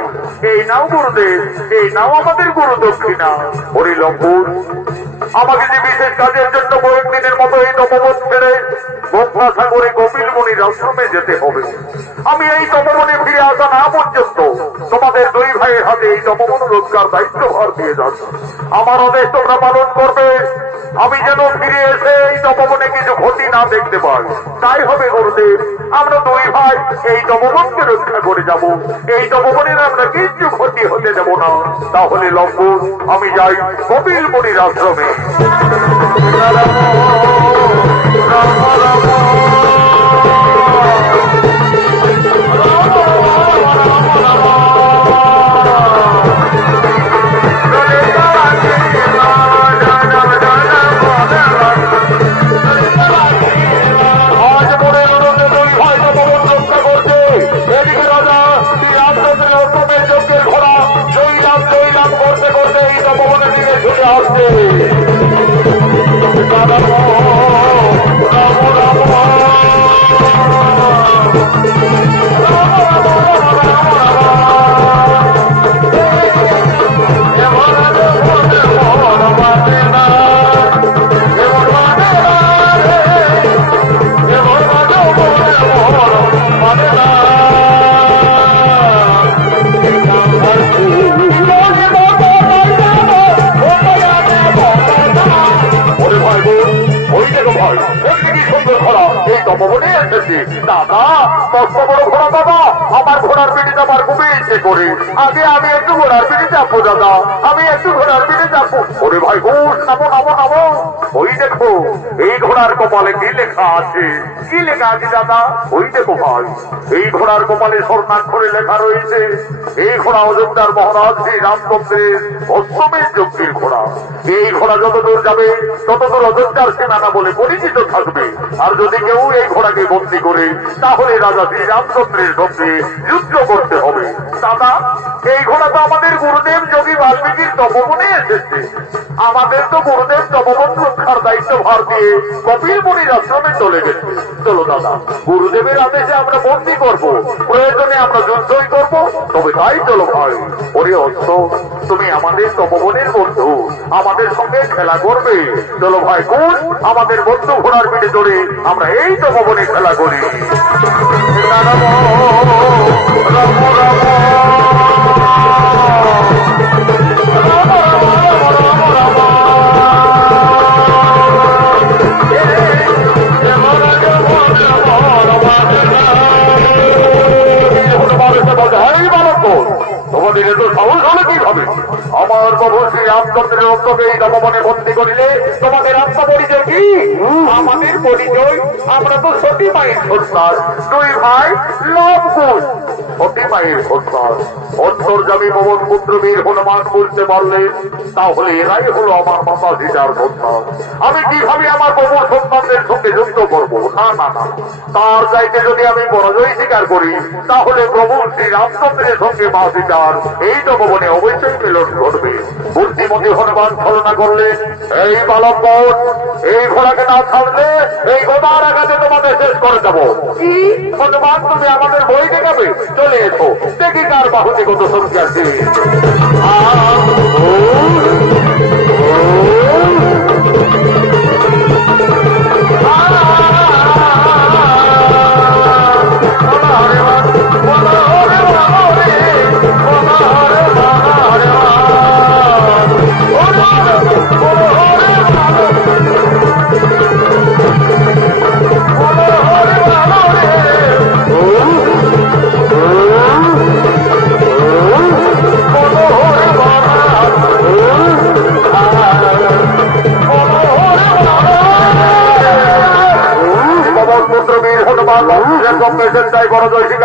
এই নাও গুরুদেব, এই নাও আমাদের গুরু দক্ষিণা। হরিলম্বুর আমাকে যে বিশেষ কাজের জন্য কয়েকদিনের মতো এই তপবন ছেড়ে গঙ্গাসাগরে কপিল মুনির আশ্রমে যেতে হবে, আমি এই তপবনে ফিরে আসা না পর্যন্ত তোমাদের দুই ভাইয়ের হাতে এই তপবন রোজগার দায়িত্বভার দিয়ে যাচ্ছে। আমার আদেশ তোমরা পালন করবে, আমি যেন ফিরে এসে এই তপবনে কিছু ক্ষতি না দেখতে পাই। তাই হবে গুরুদেব, আমরা দুই ভাই এই তপবনকে রক্ষা করে যাব, এই তপবনের আমরা কিছু ক্ষতি হতে দেব না। তাহলে লম্বুর আমি যাই কপিল মুনির আশ্রমে। দাদা কষ্ট বড় ঘোড়া দাদা, আমার ঘোড়ার পিঠে যাবার খুবই ইচ্ছে করে, আগে আমি একটু ঘোড়ার পিঠে চাপবো দাদা, আমি একটু ঘোড়ার পিঠে চাপবো। ওরে ভাই ঘোষ, নামো নামো নামো। ওই দেখো এই ঘোড়ার কপালে কি লেখা আছে? কি লেখা আছে দাদা? ওই দেখো ভাই, এই ঘোড়ার কপালে স্বর্ণাক্ষরে লেখা রয়েছে, এই ঘোড়া অযোধ্যার মহারাজ শ্রী রামচন্দ্রের অষ্টমের যজ্ঞের ঘোড়া। এই ঘোড়া যত দূর যাবে ততদূর অযোধ্যার সেনানা বলে পরিচিত থাকবে, আর যদি কেউ এই ঘোড়াকে বন্দী করে তাহলে রাজা শ্রী রামচন্দ্রের সঙ্গে যুদ্ধ করতে হবে। দাদা এই ঘোড়া তো আমাদের গুরুদেব যোগী বাল্মীকির তপবনে এসেছে, আমাদের তো গুরুদেব তপবন রক্ষার দায়িত্ব ভার দিয়ে কপিল মুনির আশ্রমে চলে গেছে। চলো দাদা, গুরুদেবের আদেশে আমরা বন্দী করব, প্রয়োজনে আমরা যুদ্ধই করব, তবে তাই চলো ভাই। ওরে অস্ত, তুমি আমাদের তপবনের বন্ধু, আমাদের সঙ্গে খেলা করবে। চলো ভাই কোন আমাদের বন্ধু ঘোড়ার পিঠে চড়ে আমরা এই তপবনে খেলা করি। তোমাদের এত সাহস হলে কিভাবে? আমার প্রভু শ্রী রামচন্দ্রের রক্তকে এই তপবনে বন্দী করিলে তোমাদের আত্মপরিচয় কি? আমাদের পরিচয় আমরা তো সতী মায়ের সন্তান, দুই ভাই লবকুশ। সতী মায়ের সন্তান অন্তর্যামী পবন পুত্র বীর হনুমান বলতে পারলেন, তাহলে এরাই হলো আমার মাতা সীতার সন্তান। আমি কিভাবে আমার প্রভুর সন্তানদের সঙ্গে যুদ্ধ করব? না না না, তার চাইতে যদি আমি পরাজয় স্বীকার করি তাহলে প্রভু শ্রী রামচন্দ্রের সঙ্গে মা সীতার এই তপবনে অবশ্যই মিলন ঘটবে। বুদ্ধিমতী হনুমান ছলনা করলেন, এই বালকগণ এই ঘোড়াকে না ছাড়লে এই গোদার আঘাতে তোমাদের শেষ করে দেবো। কি হনুমান, তুমি আমাদের বই দেখাবে? চলে এসো, দেখি কার বাহুতে কত শক্তি আছে।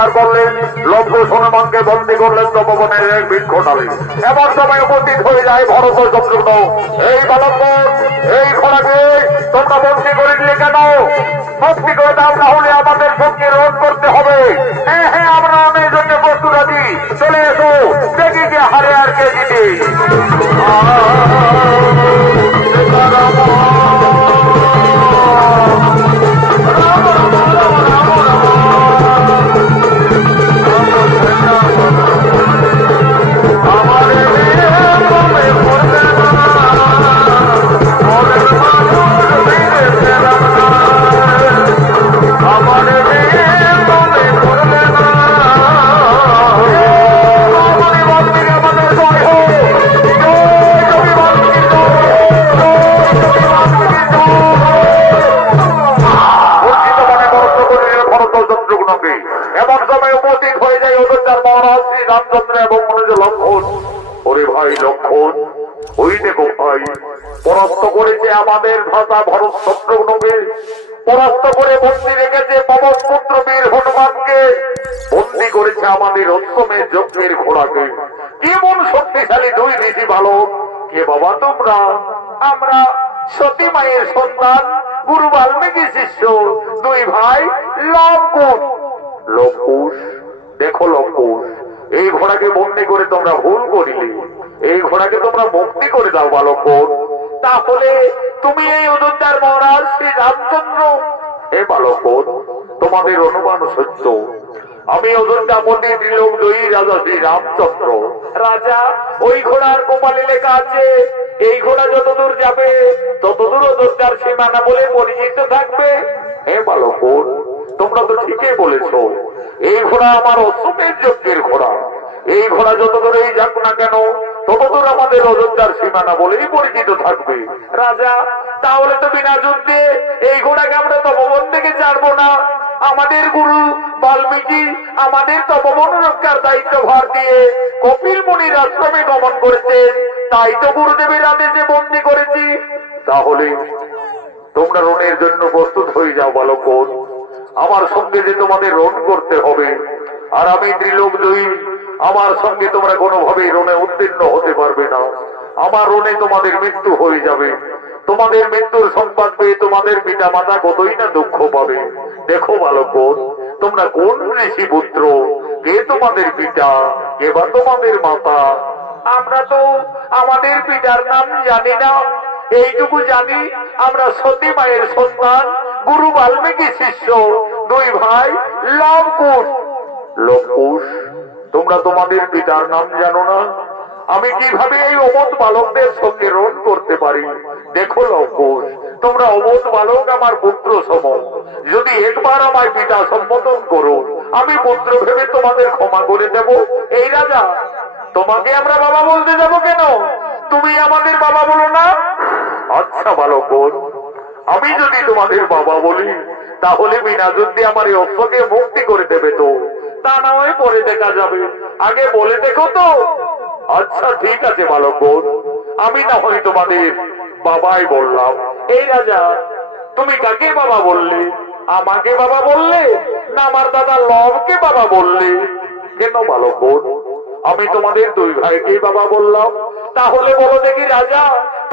অত্যাচার করলেন, লব্ধ হনুমানকে বন্দী করলেন তপবনের এক বৃক্ষডালে। এমন সময় উপস্থিত হয়ে যায় ভরত শত্রুঘ্ন। এই বালকগণ, এই ঘোড়াকে তোমরা বন্দী করে নিলে কেন? মুক্তি করে দাও, না হলে আমাদের সঙ্গে রোধ করতে হবে। হ্যাঁ হ্যাঁ, আমরা অনেক জন্য প্রস্তুত আছি, চলে এসো, দেখি যে হারে আর কে জিতে। এমন সময় উপস্থিত হয়ে যায় অযোধ্যার মহারাজ শ্রী রামচন্দ্র এবং মনোজ লক্ষণ। ওরে ভাই লক্ষণ, ওই দেখো ভাই, পরাস্ত করেছে আমাদের ভাষা ভরত শত্রুঘ্নকে, পরাস্ত করে বন্দী রেখেছে পবন পুত্র বীর হনুমানকে, বন্দী করেছে আমাদের অশ্বমের যজ্ঞের ঘোড়াকে। কেমন শক্তিশালী দুই ঋষি বালক! কে বাবা তোমরা? আমরা সতী মায়ের সন্তান, গুরু বাল্মীকি শিষ্য, দুই ভাই লবকুশ। লবকুশ, দেখো লবকুশ, এই ঘোড়াকে বন্দী করে তোমরা ভুল করিলে, এই ঘোড়াকে তোমরা মুক্তি করে দাও বালকগণ। তাহলে তুমি এই অযোধ্যার মহারাজ শ্রী রামচন্দ্র? হে বালকগণ, তোমাদের অনুমান সত্য, আমি অযোধ্যাপতি ত্রিলোক জয়ী রাজা শ্রী রামচন্দ্র। রাজা, ওই ঘোড়ার কপালে লেখা আছে এই ঘোড়া যতদূর যাবে ততদূর অযোধ্যার সীমানা বলে পরিচিত থাকবে। হে বালকগণ, তোমরা তো ঠিকই বলেছ, এই ঘোড়া আমার অশ্বমের যজ্ঞের ঘোড়া। এই ঘোড়া যত দূরেই যাক না কেন ততদূর আমাদের অযোধ্যার সীমানা বলেই পরিচিত থাকবে। রাজা, তাহলে তো বিনা যুদ্ধে এই ঘোড়াকে আমরা তপবন থেকে ছাড়বো না। আমাদের গুরু বাল্মীকি আমাদের তপবন রক্ষার দায়িত্ব ভার দিয়ে কপিল মুনির আশ্রমে গমন করেছেন, তাই তো গুরুদেবের আদেশে বন্দী করেছি। তাহলে তোমরা রণের জন্য প্রস্তুত হয়ে যাও বালকগণ। আমার সঙ্গে যে তোমাদের রণ করতে হবে, আর আমি ত্রিলোক জয়ী, আমার সঙ্গে তোমরা কোনোভাবেই রণে উত্তীর্ণ হতে পারবে না। আমার রণে তোমাদের মৃত্যু হয়ে যাবে। তোমাদের মৃত্যুর সংবাদ পেয়ে তোমাদের পিতা মাতা কতই না দুঃখ পাবে। দেখো বালকগণ, তোমরা কোন ঋষি পুত্র? কে তোমাদের পিতা, কে বা তোমাদের মাতা? আমরা তো আমাদের পিতার নাম জানি না, এইটুকু জানি আমরা সতী মায়ের সন্তান, গুরু বাল্মীকি শিষ্য, দুই ভাই লবকুশ। লবকুশ, তোমরা তোমাদের পিতার নাম জানো না? আমি কিভাবে এই অবোধ বালকদের সঙ্গে রণ করতে পারি? দেখো লবকুশ, তোমরা অবোধ বালক আমার পুত্র সম, যদি একবার আমায় পিতা সম্বোধন করো আমি পুত্র ভেবে তোমাদের ক্ষমা করে দেব। এই রাজা, তোমাকে আমরা বাবা বলতে যাব কেন? তুমি আমাদের বাবা বলো না? আচ্ছা বালকগণ, আমি যদি তোমাদের বাবা বলি তাহলে বিনা যুদ্ধে আমার এই অশ্বকে মুক্তি করে দেবে তো? তা না হয় পরে দেখা যাবে, আগে বলে দেখো তো। আচ্ছা ঠিক আছে বালকগণ, আমি না হয় তোমাদের বাবাই বললাম। এই রাজা, তুমি কাকে বাবা বললে? আমাকে বাবা বললে না আমার দাদা লবকে বাবা বললে? কেন বালকগণ, আমি তোমাদের দুই ভাইকে বাবা বললাম। তাহলে বলো দেখি রাজা,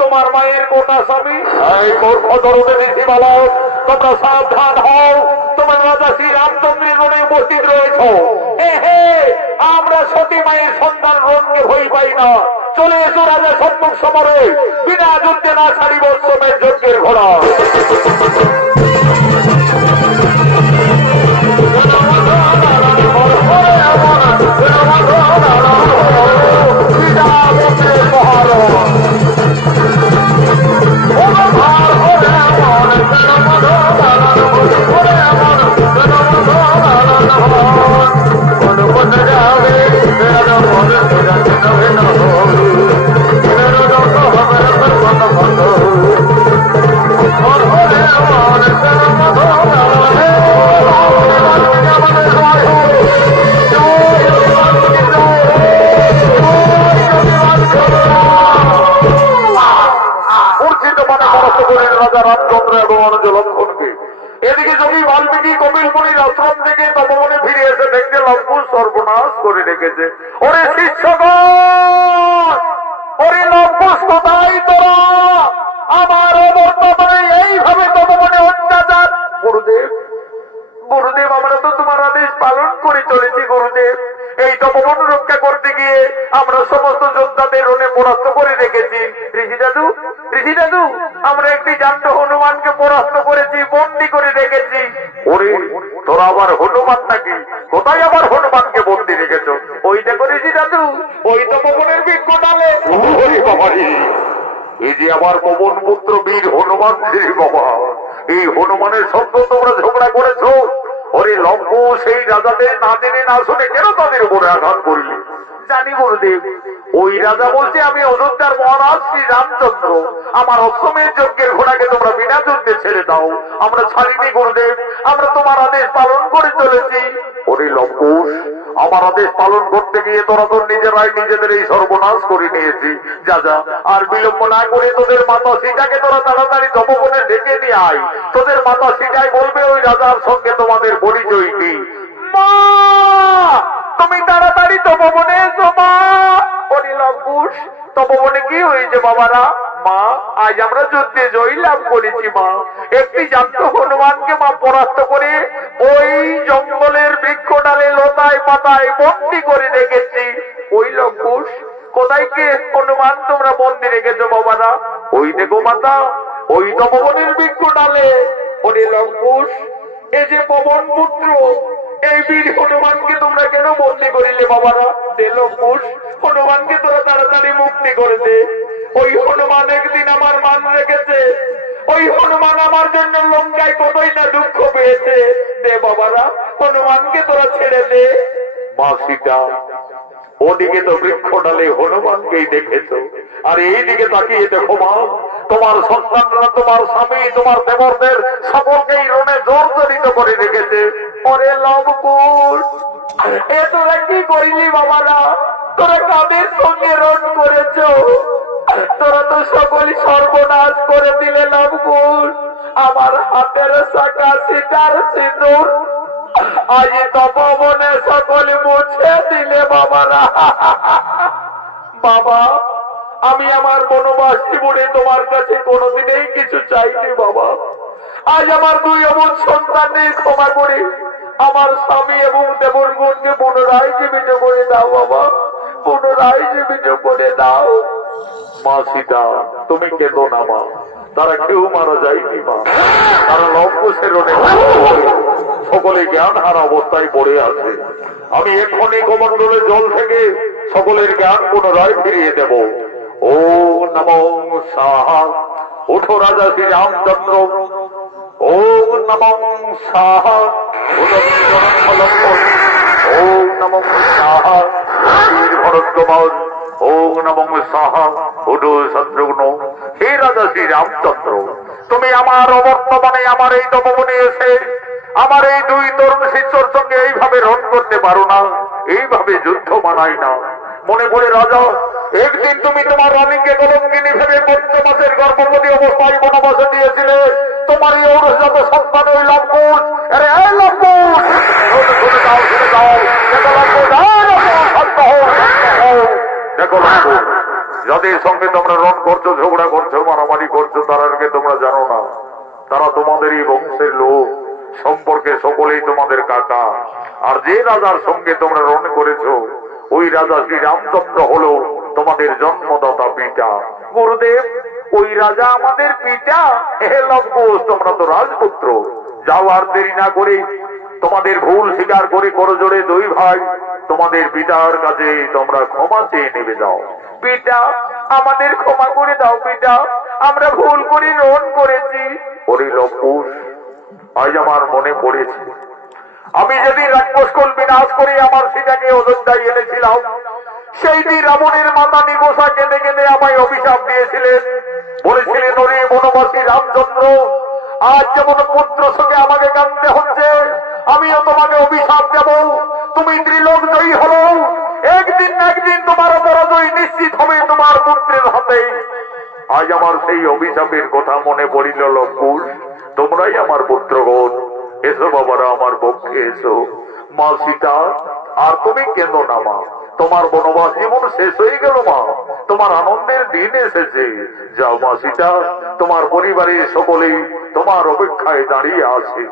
তোমার মায়ের কোটা স্বামী? এই মূর্খ তরুণে ঋষি বালক, তোমরা সাবধান হও, তোমার রাজা শ্রী রামচন্দ্রের রণে উপস্থিত রয়েছ। হে, আমরা সতী মায়ের সন্তান রণকে ভয় পাই না। চলে এসো রাজা সম্মুখ সমরে, বিনা যুদ্ধে না ছাড়িব অশ্বমের যজ্ঞের ঘোড়া। Oh, সর্বনাশ করে রেখেছে। ওরে শিষ্যগণ, ওরে লঙ্কুশ, কোথায় তোরা? আমার বর্তমানে এইভাবে তপবনে অত্যাচার। গুরুদেব, গুরুদেব, আমরা তো তোমার আদেশ পালন করে চলেছি গুরুদেব। এই তপবন রক্ষা করতে গিয়ে আমরা সমস্ত যোদ্ধাদের রণে পরাস্ত করে রেখেছি। ঋষি দাদু, ঋষি দাদু, আমরা একটি জান্ত হনুমানকে পরাস্ত করেছি, বন্দি করে রেখেছি। ওরে, তোরা আবার হনুমান নাকি? কোথায় আবার হনুমানকে বন্দি রেখেছ? ওই দেখো ঋষি দাদু, ওই তপবনের বৃক্ষ ডালে। এই যে আমার পবন পুত্র বীর হনুমান শ্রী বাবা, এই হনুমানের শব্দ তোমরা ঝগড়া করেছো। ওরে লম্বু, সেই রাজাদের না জেনে না শুনে কেন তাদের উপরে আঘাত করলি? জানি গুরুদেব, ওই রাজা বলছে আমি অযোধ্যার মহারাজ শ্রী রামচন্দ্র, আমার অশ্বমেধ যজ্ঞের ঘোড়াকে তোমরা বিনা যুদ্ধে ছেড়ে দাও। আমরা ছাড়িনি গুরুদেব, আমরা তোমার আদেশ পালন করে চলেছি। ওরে লম্কুশ, আমার আদেশ পালন করতে গিয়ে তোরা তো নিজেরাই নিজেদের এই সর্বনাশ করে নিয়েছি। যা যা, আর বিলম্ব না করে তোদের মাতা সীতাকে তোরা তাড়াতাড়ি তপবনে ডেকে নিয়ে আয়। তোদের মাতা সীতাই বলবে ওই রাজার সঙ্গে তোমাদের পরিচয় কি। মা, তুমি তাড়াতাড়ি তপবনে এসো মা। ওরে লঙ্কুশ, তপবনে কি হয়েছে বাবারা? মা, আজ আমরা যুদ্ধে জয় লাভ করেছি মা। একটি জান্ত হনুমানকে মা পরাস্ত করে ওই জঙ্গলের বৃক্ষ ডালে লতায় পাতায় বন্দি করে রেখেছি। ওই লঙ্কুশ, কোথায় কে হনুমান তোমরা বন্দি রেখেছো বাবারা? ওই দেখো মাতা, ওই তপবনের বৃক্ষ ডালে। ওরে লঙ্কুশ, এই যে পবন পুত্র, এই বীর হনুমানকে তোমরা কেন বন্দি করিলে বাবারা? লঙ্কুশ, হনুমানকে তোরা তাড়াতাড়ি মুক্তি করে দে। ওই হনুমান একদিন আমার মান রেখেছে, ওই হনুমান আমার জন্য লঙ্কায় কতই না দুঃখ পেয়েছে। দে বাবারা, হনুমানকে তোরা ছেড়ে দে। মা সীতা, ওদিকে তো বৃক্ষ ডালে হনুমানকেই দেখেছ, আর এই দিকে তাকিয়ে দেখো মা, তোমার সন্তানরা, তোমার স্বামী, তোমার দেবরদের সকলকেই রণে জর্জরিত করে রেখেছে। ওরে লবকুশ, এ তোরা কি করিলি বাবারা? তোরা কাদের সঙ্গে রণ করেছ? তোরা তো সকলই সর্বনাশ করে দিলে লবকুশ। আমার হাতের শাখা সীতার সিঁদুর আজ তপবনে সকলে মুছে দিলে বাবারা। বাবা, আমি আমার বনবাস জীবনে তোমার কাছে কোনোদিনই কিছু চাইনি বাবা। আজ আমার দুই অমন সন্তানকে ক্ষমা করে আমার স্বামী এবং দেবরগণকে পুনরায় জীবিত করে দাও বাবা, পুনরায় জীবিত করে দাও। মা সীতা, তুমি কেঁদো না মা, তারা কেউ মারা যায়নি মা, তারা লঙ্কুশের সকলে জ্ঞান হারা অবস্থায় পড়ে আছে। আমি এক্ষুনি কমণ্ডলের জল থেকে সকলের জ্ঞান পুনরায় ফিরিয়ে দেব। ও নমঃ সাহা, ওঠো রাজা শ্রী রামচন্দ্র। ও নমঃ সাহা, ও নমঃ সাহা বীর ভরদ্বাজ। ও নমঃ সাহা, ওঠো শত্রুঘ্ন। হে রাজা শ্রী রামচন্দ্র, তুমি আমার অবর্তমানে আমার এই তপবনে এসে আমার এই দুই তরুণ শিষ্যর সঙ্গে এইভাবে রণ করতে পারো না, এইভাবে যুদ্ধ মানাই না। মনে পড়ে রাজা, একদিন তুমি তোমার রানীকে কলঙ্কিনী ভেবে 5 মাসের গর্ভবতী অবস্থায় বনবাসে দিয়েছিলে। তোমারই ঔরসজাত সন্তান ওই লঙ্কুশ। আরে এই লঙ্কুশ, দেখো লঙ্কুশ, যাদের সঙ্গে তোমরা রণ করছো, ঝগড়া করছো, মারামারি করছো, তাদেরকে তোমরা জানো না, তারা তোমাদেরই বংশের লোক, সম্পর্কে সকলেই তোমাদের কাকা। আর যে রাজার সঙ্গে তোমরা রণ করেছো, ওই রাজা শ্রী রামচন্দ্র হলো তোমাদের জন্মদাতা পিতা। গুরুদেব, ওই রাজা আমাদের পিতা? হে লঙ্কুশ, তোমরা তো রাজপুত্র। যাও, আর দেরি না করে তোমাদের ভুল স্বীকার করে করজোড়ে দুই ভাই তোমাদের পিতার কাছে তোমরা ক্ষমা চেয়ে নেবে যাও। পিতা, আমাদের ক্ষমা করে দাও পিতা, আমরা ভুল করে রণ করেছি। ওরে লঙ্কুশ, আজ আমার মনে পড়েছে, আমি যেদিন রাক্ষসকুল বিনাশ করে আমার সীতাকে অযোধ্যায় এনেছিলাম, সেই দিন রাবণের মাতা নিগোষা কেঁদে কেঁদে আমায় অভিশাপ দিয়েছিলেন। বলেছিলেন, ওরে বনবাসী রামচন্দ্র, আজ যেমন পুত্র সঙ্গে আমাকে কাঁদতে হচ্ছে, আমিও তোমাকে অভিশাপ দেব। তুমি ত্রিলোক জয়ী হলো, একদিন না একদিন তোমার পরাজয় নিশ্চিত হবে তোমার পুত্রের হাতে। আজ আমার সেই অভিশাপের কথা মনে পড়িল লঙ্কুশ। তোমরাই আমার পুত্রগণ, এসো বাবারা, আমার পক্ষে এসো। মা সীতা, আর তুমি কেন না মা, তোমার বনবাস জীবন শেষ হয়ে গেল মা, তোমার আনন্দের দিন এসেছে। যাও মা সীতা, তোমার পরিবারের সকলেই তোমার অপেক্ষায় দাঁড়িয়ে আছে।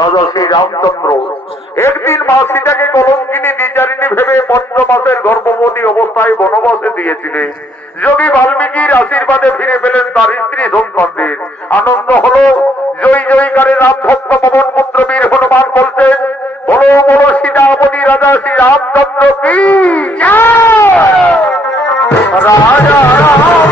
রাজা শ্রী রামচন্দ্র একদিন মা সীতাকে কলঙ্কিনী দ্বিচারিণী ভেবে 5 মাসের গর্ভবতী অবস্থায় বনবাসে দিয়েছিলেন। যোগী বাল্মীকির আশীর্বাদে ফিরে পেলেন তার স্ত্রী সন্তানদের। আনন্দ হলো, জয় জয়কারে রাম ভক্ত পবন পুত্র বীর হনুমান বলছেন, বলো বলো সীতাপতি রাজা শ্রী রামচন্দ্র কি রাজা রাম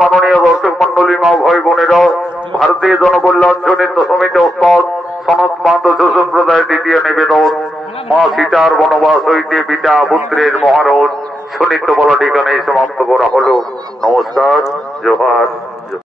মাননীয় দর্শক মন্ডলী, মা ভাই বোনেরা, ভারতীয় জনকল্যাণ জনিত সমিতি ওস্তাদ সনত মাদ্রাস সম্প্রদায়ের দ্বিতীয় নিবেদন, মা সীতার বনবাস হইতে পিতা পুত্রের মহারণ সুনিত্য বলা ঠিকানায় সমাপ্ত করা হলো। নমস্কার, জোহার।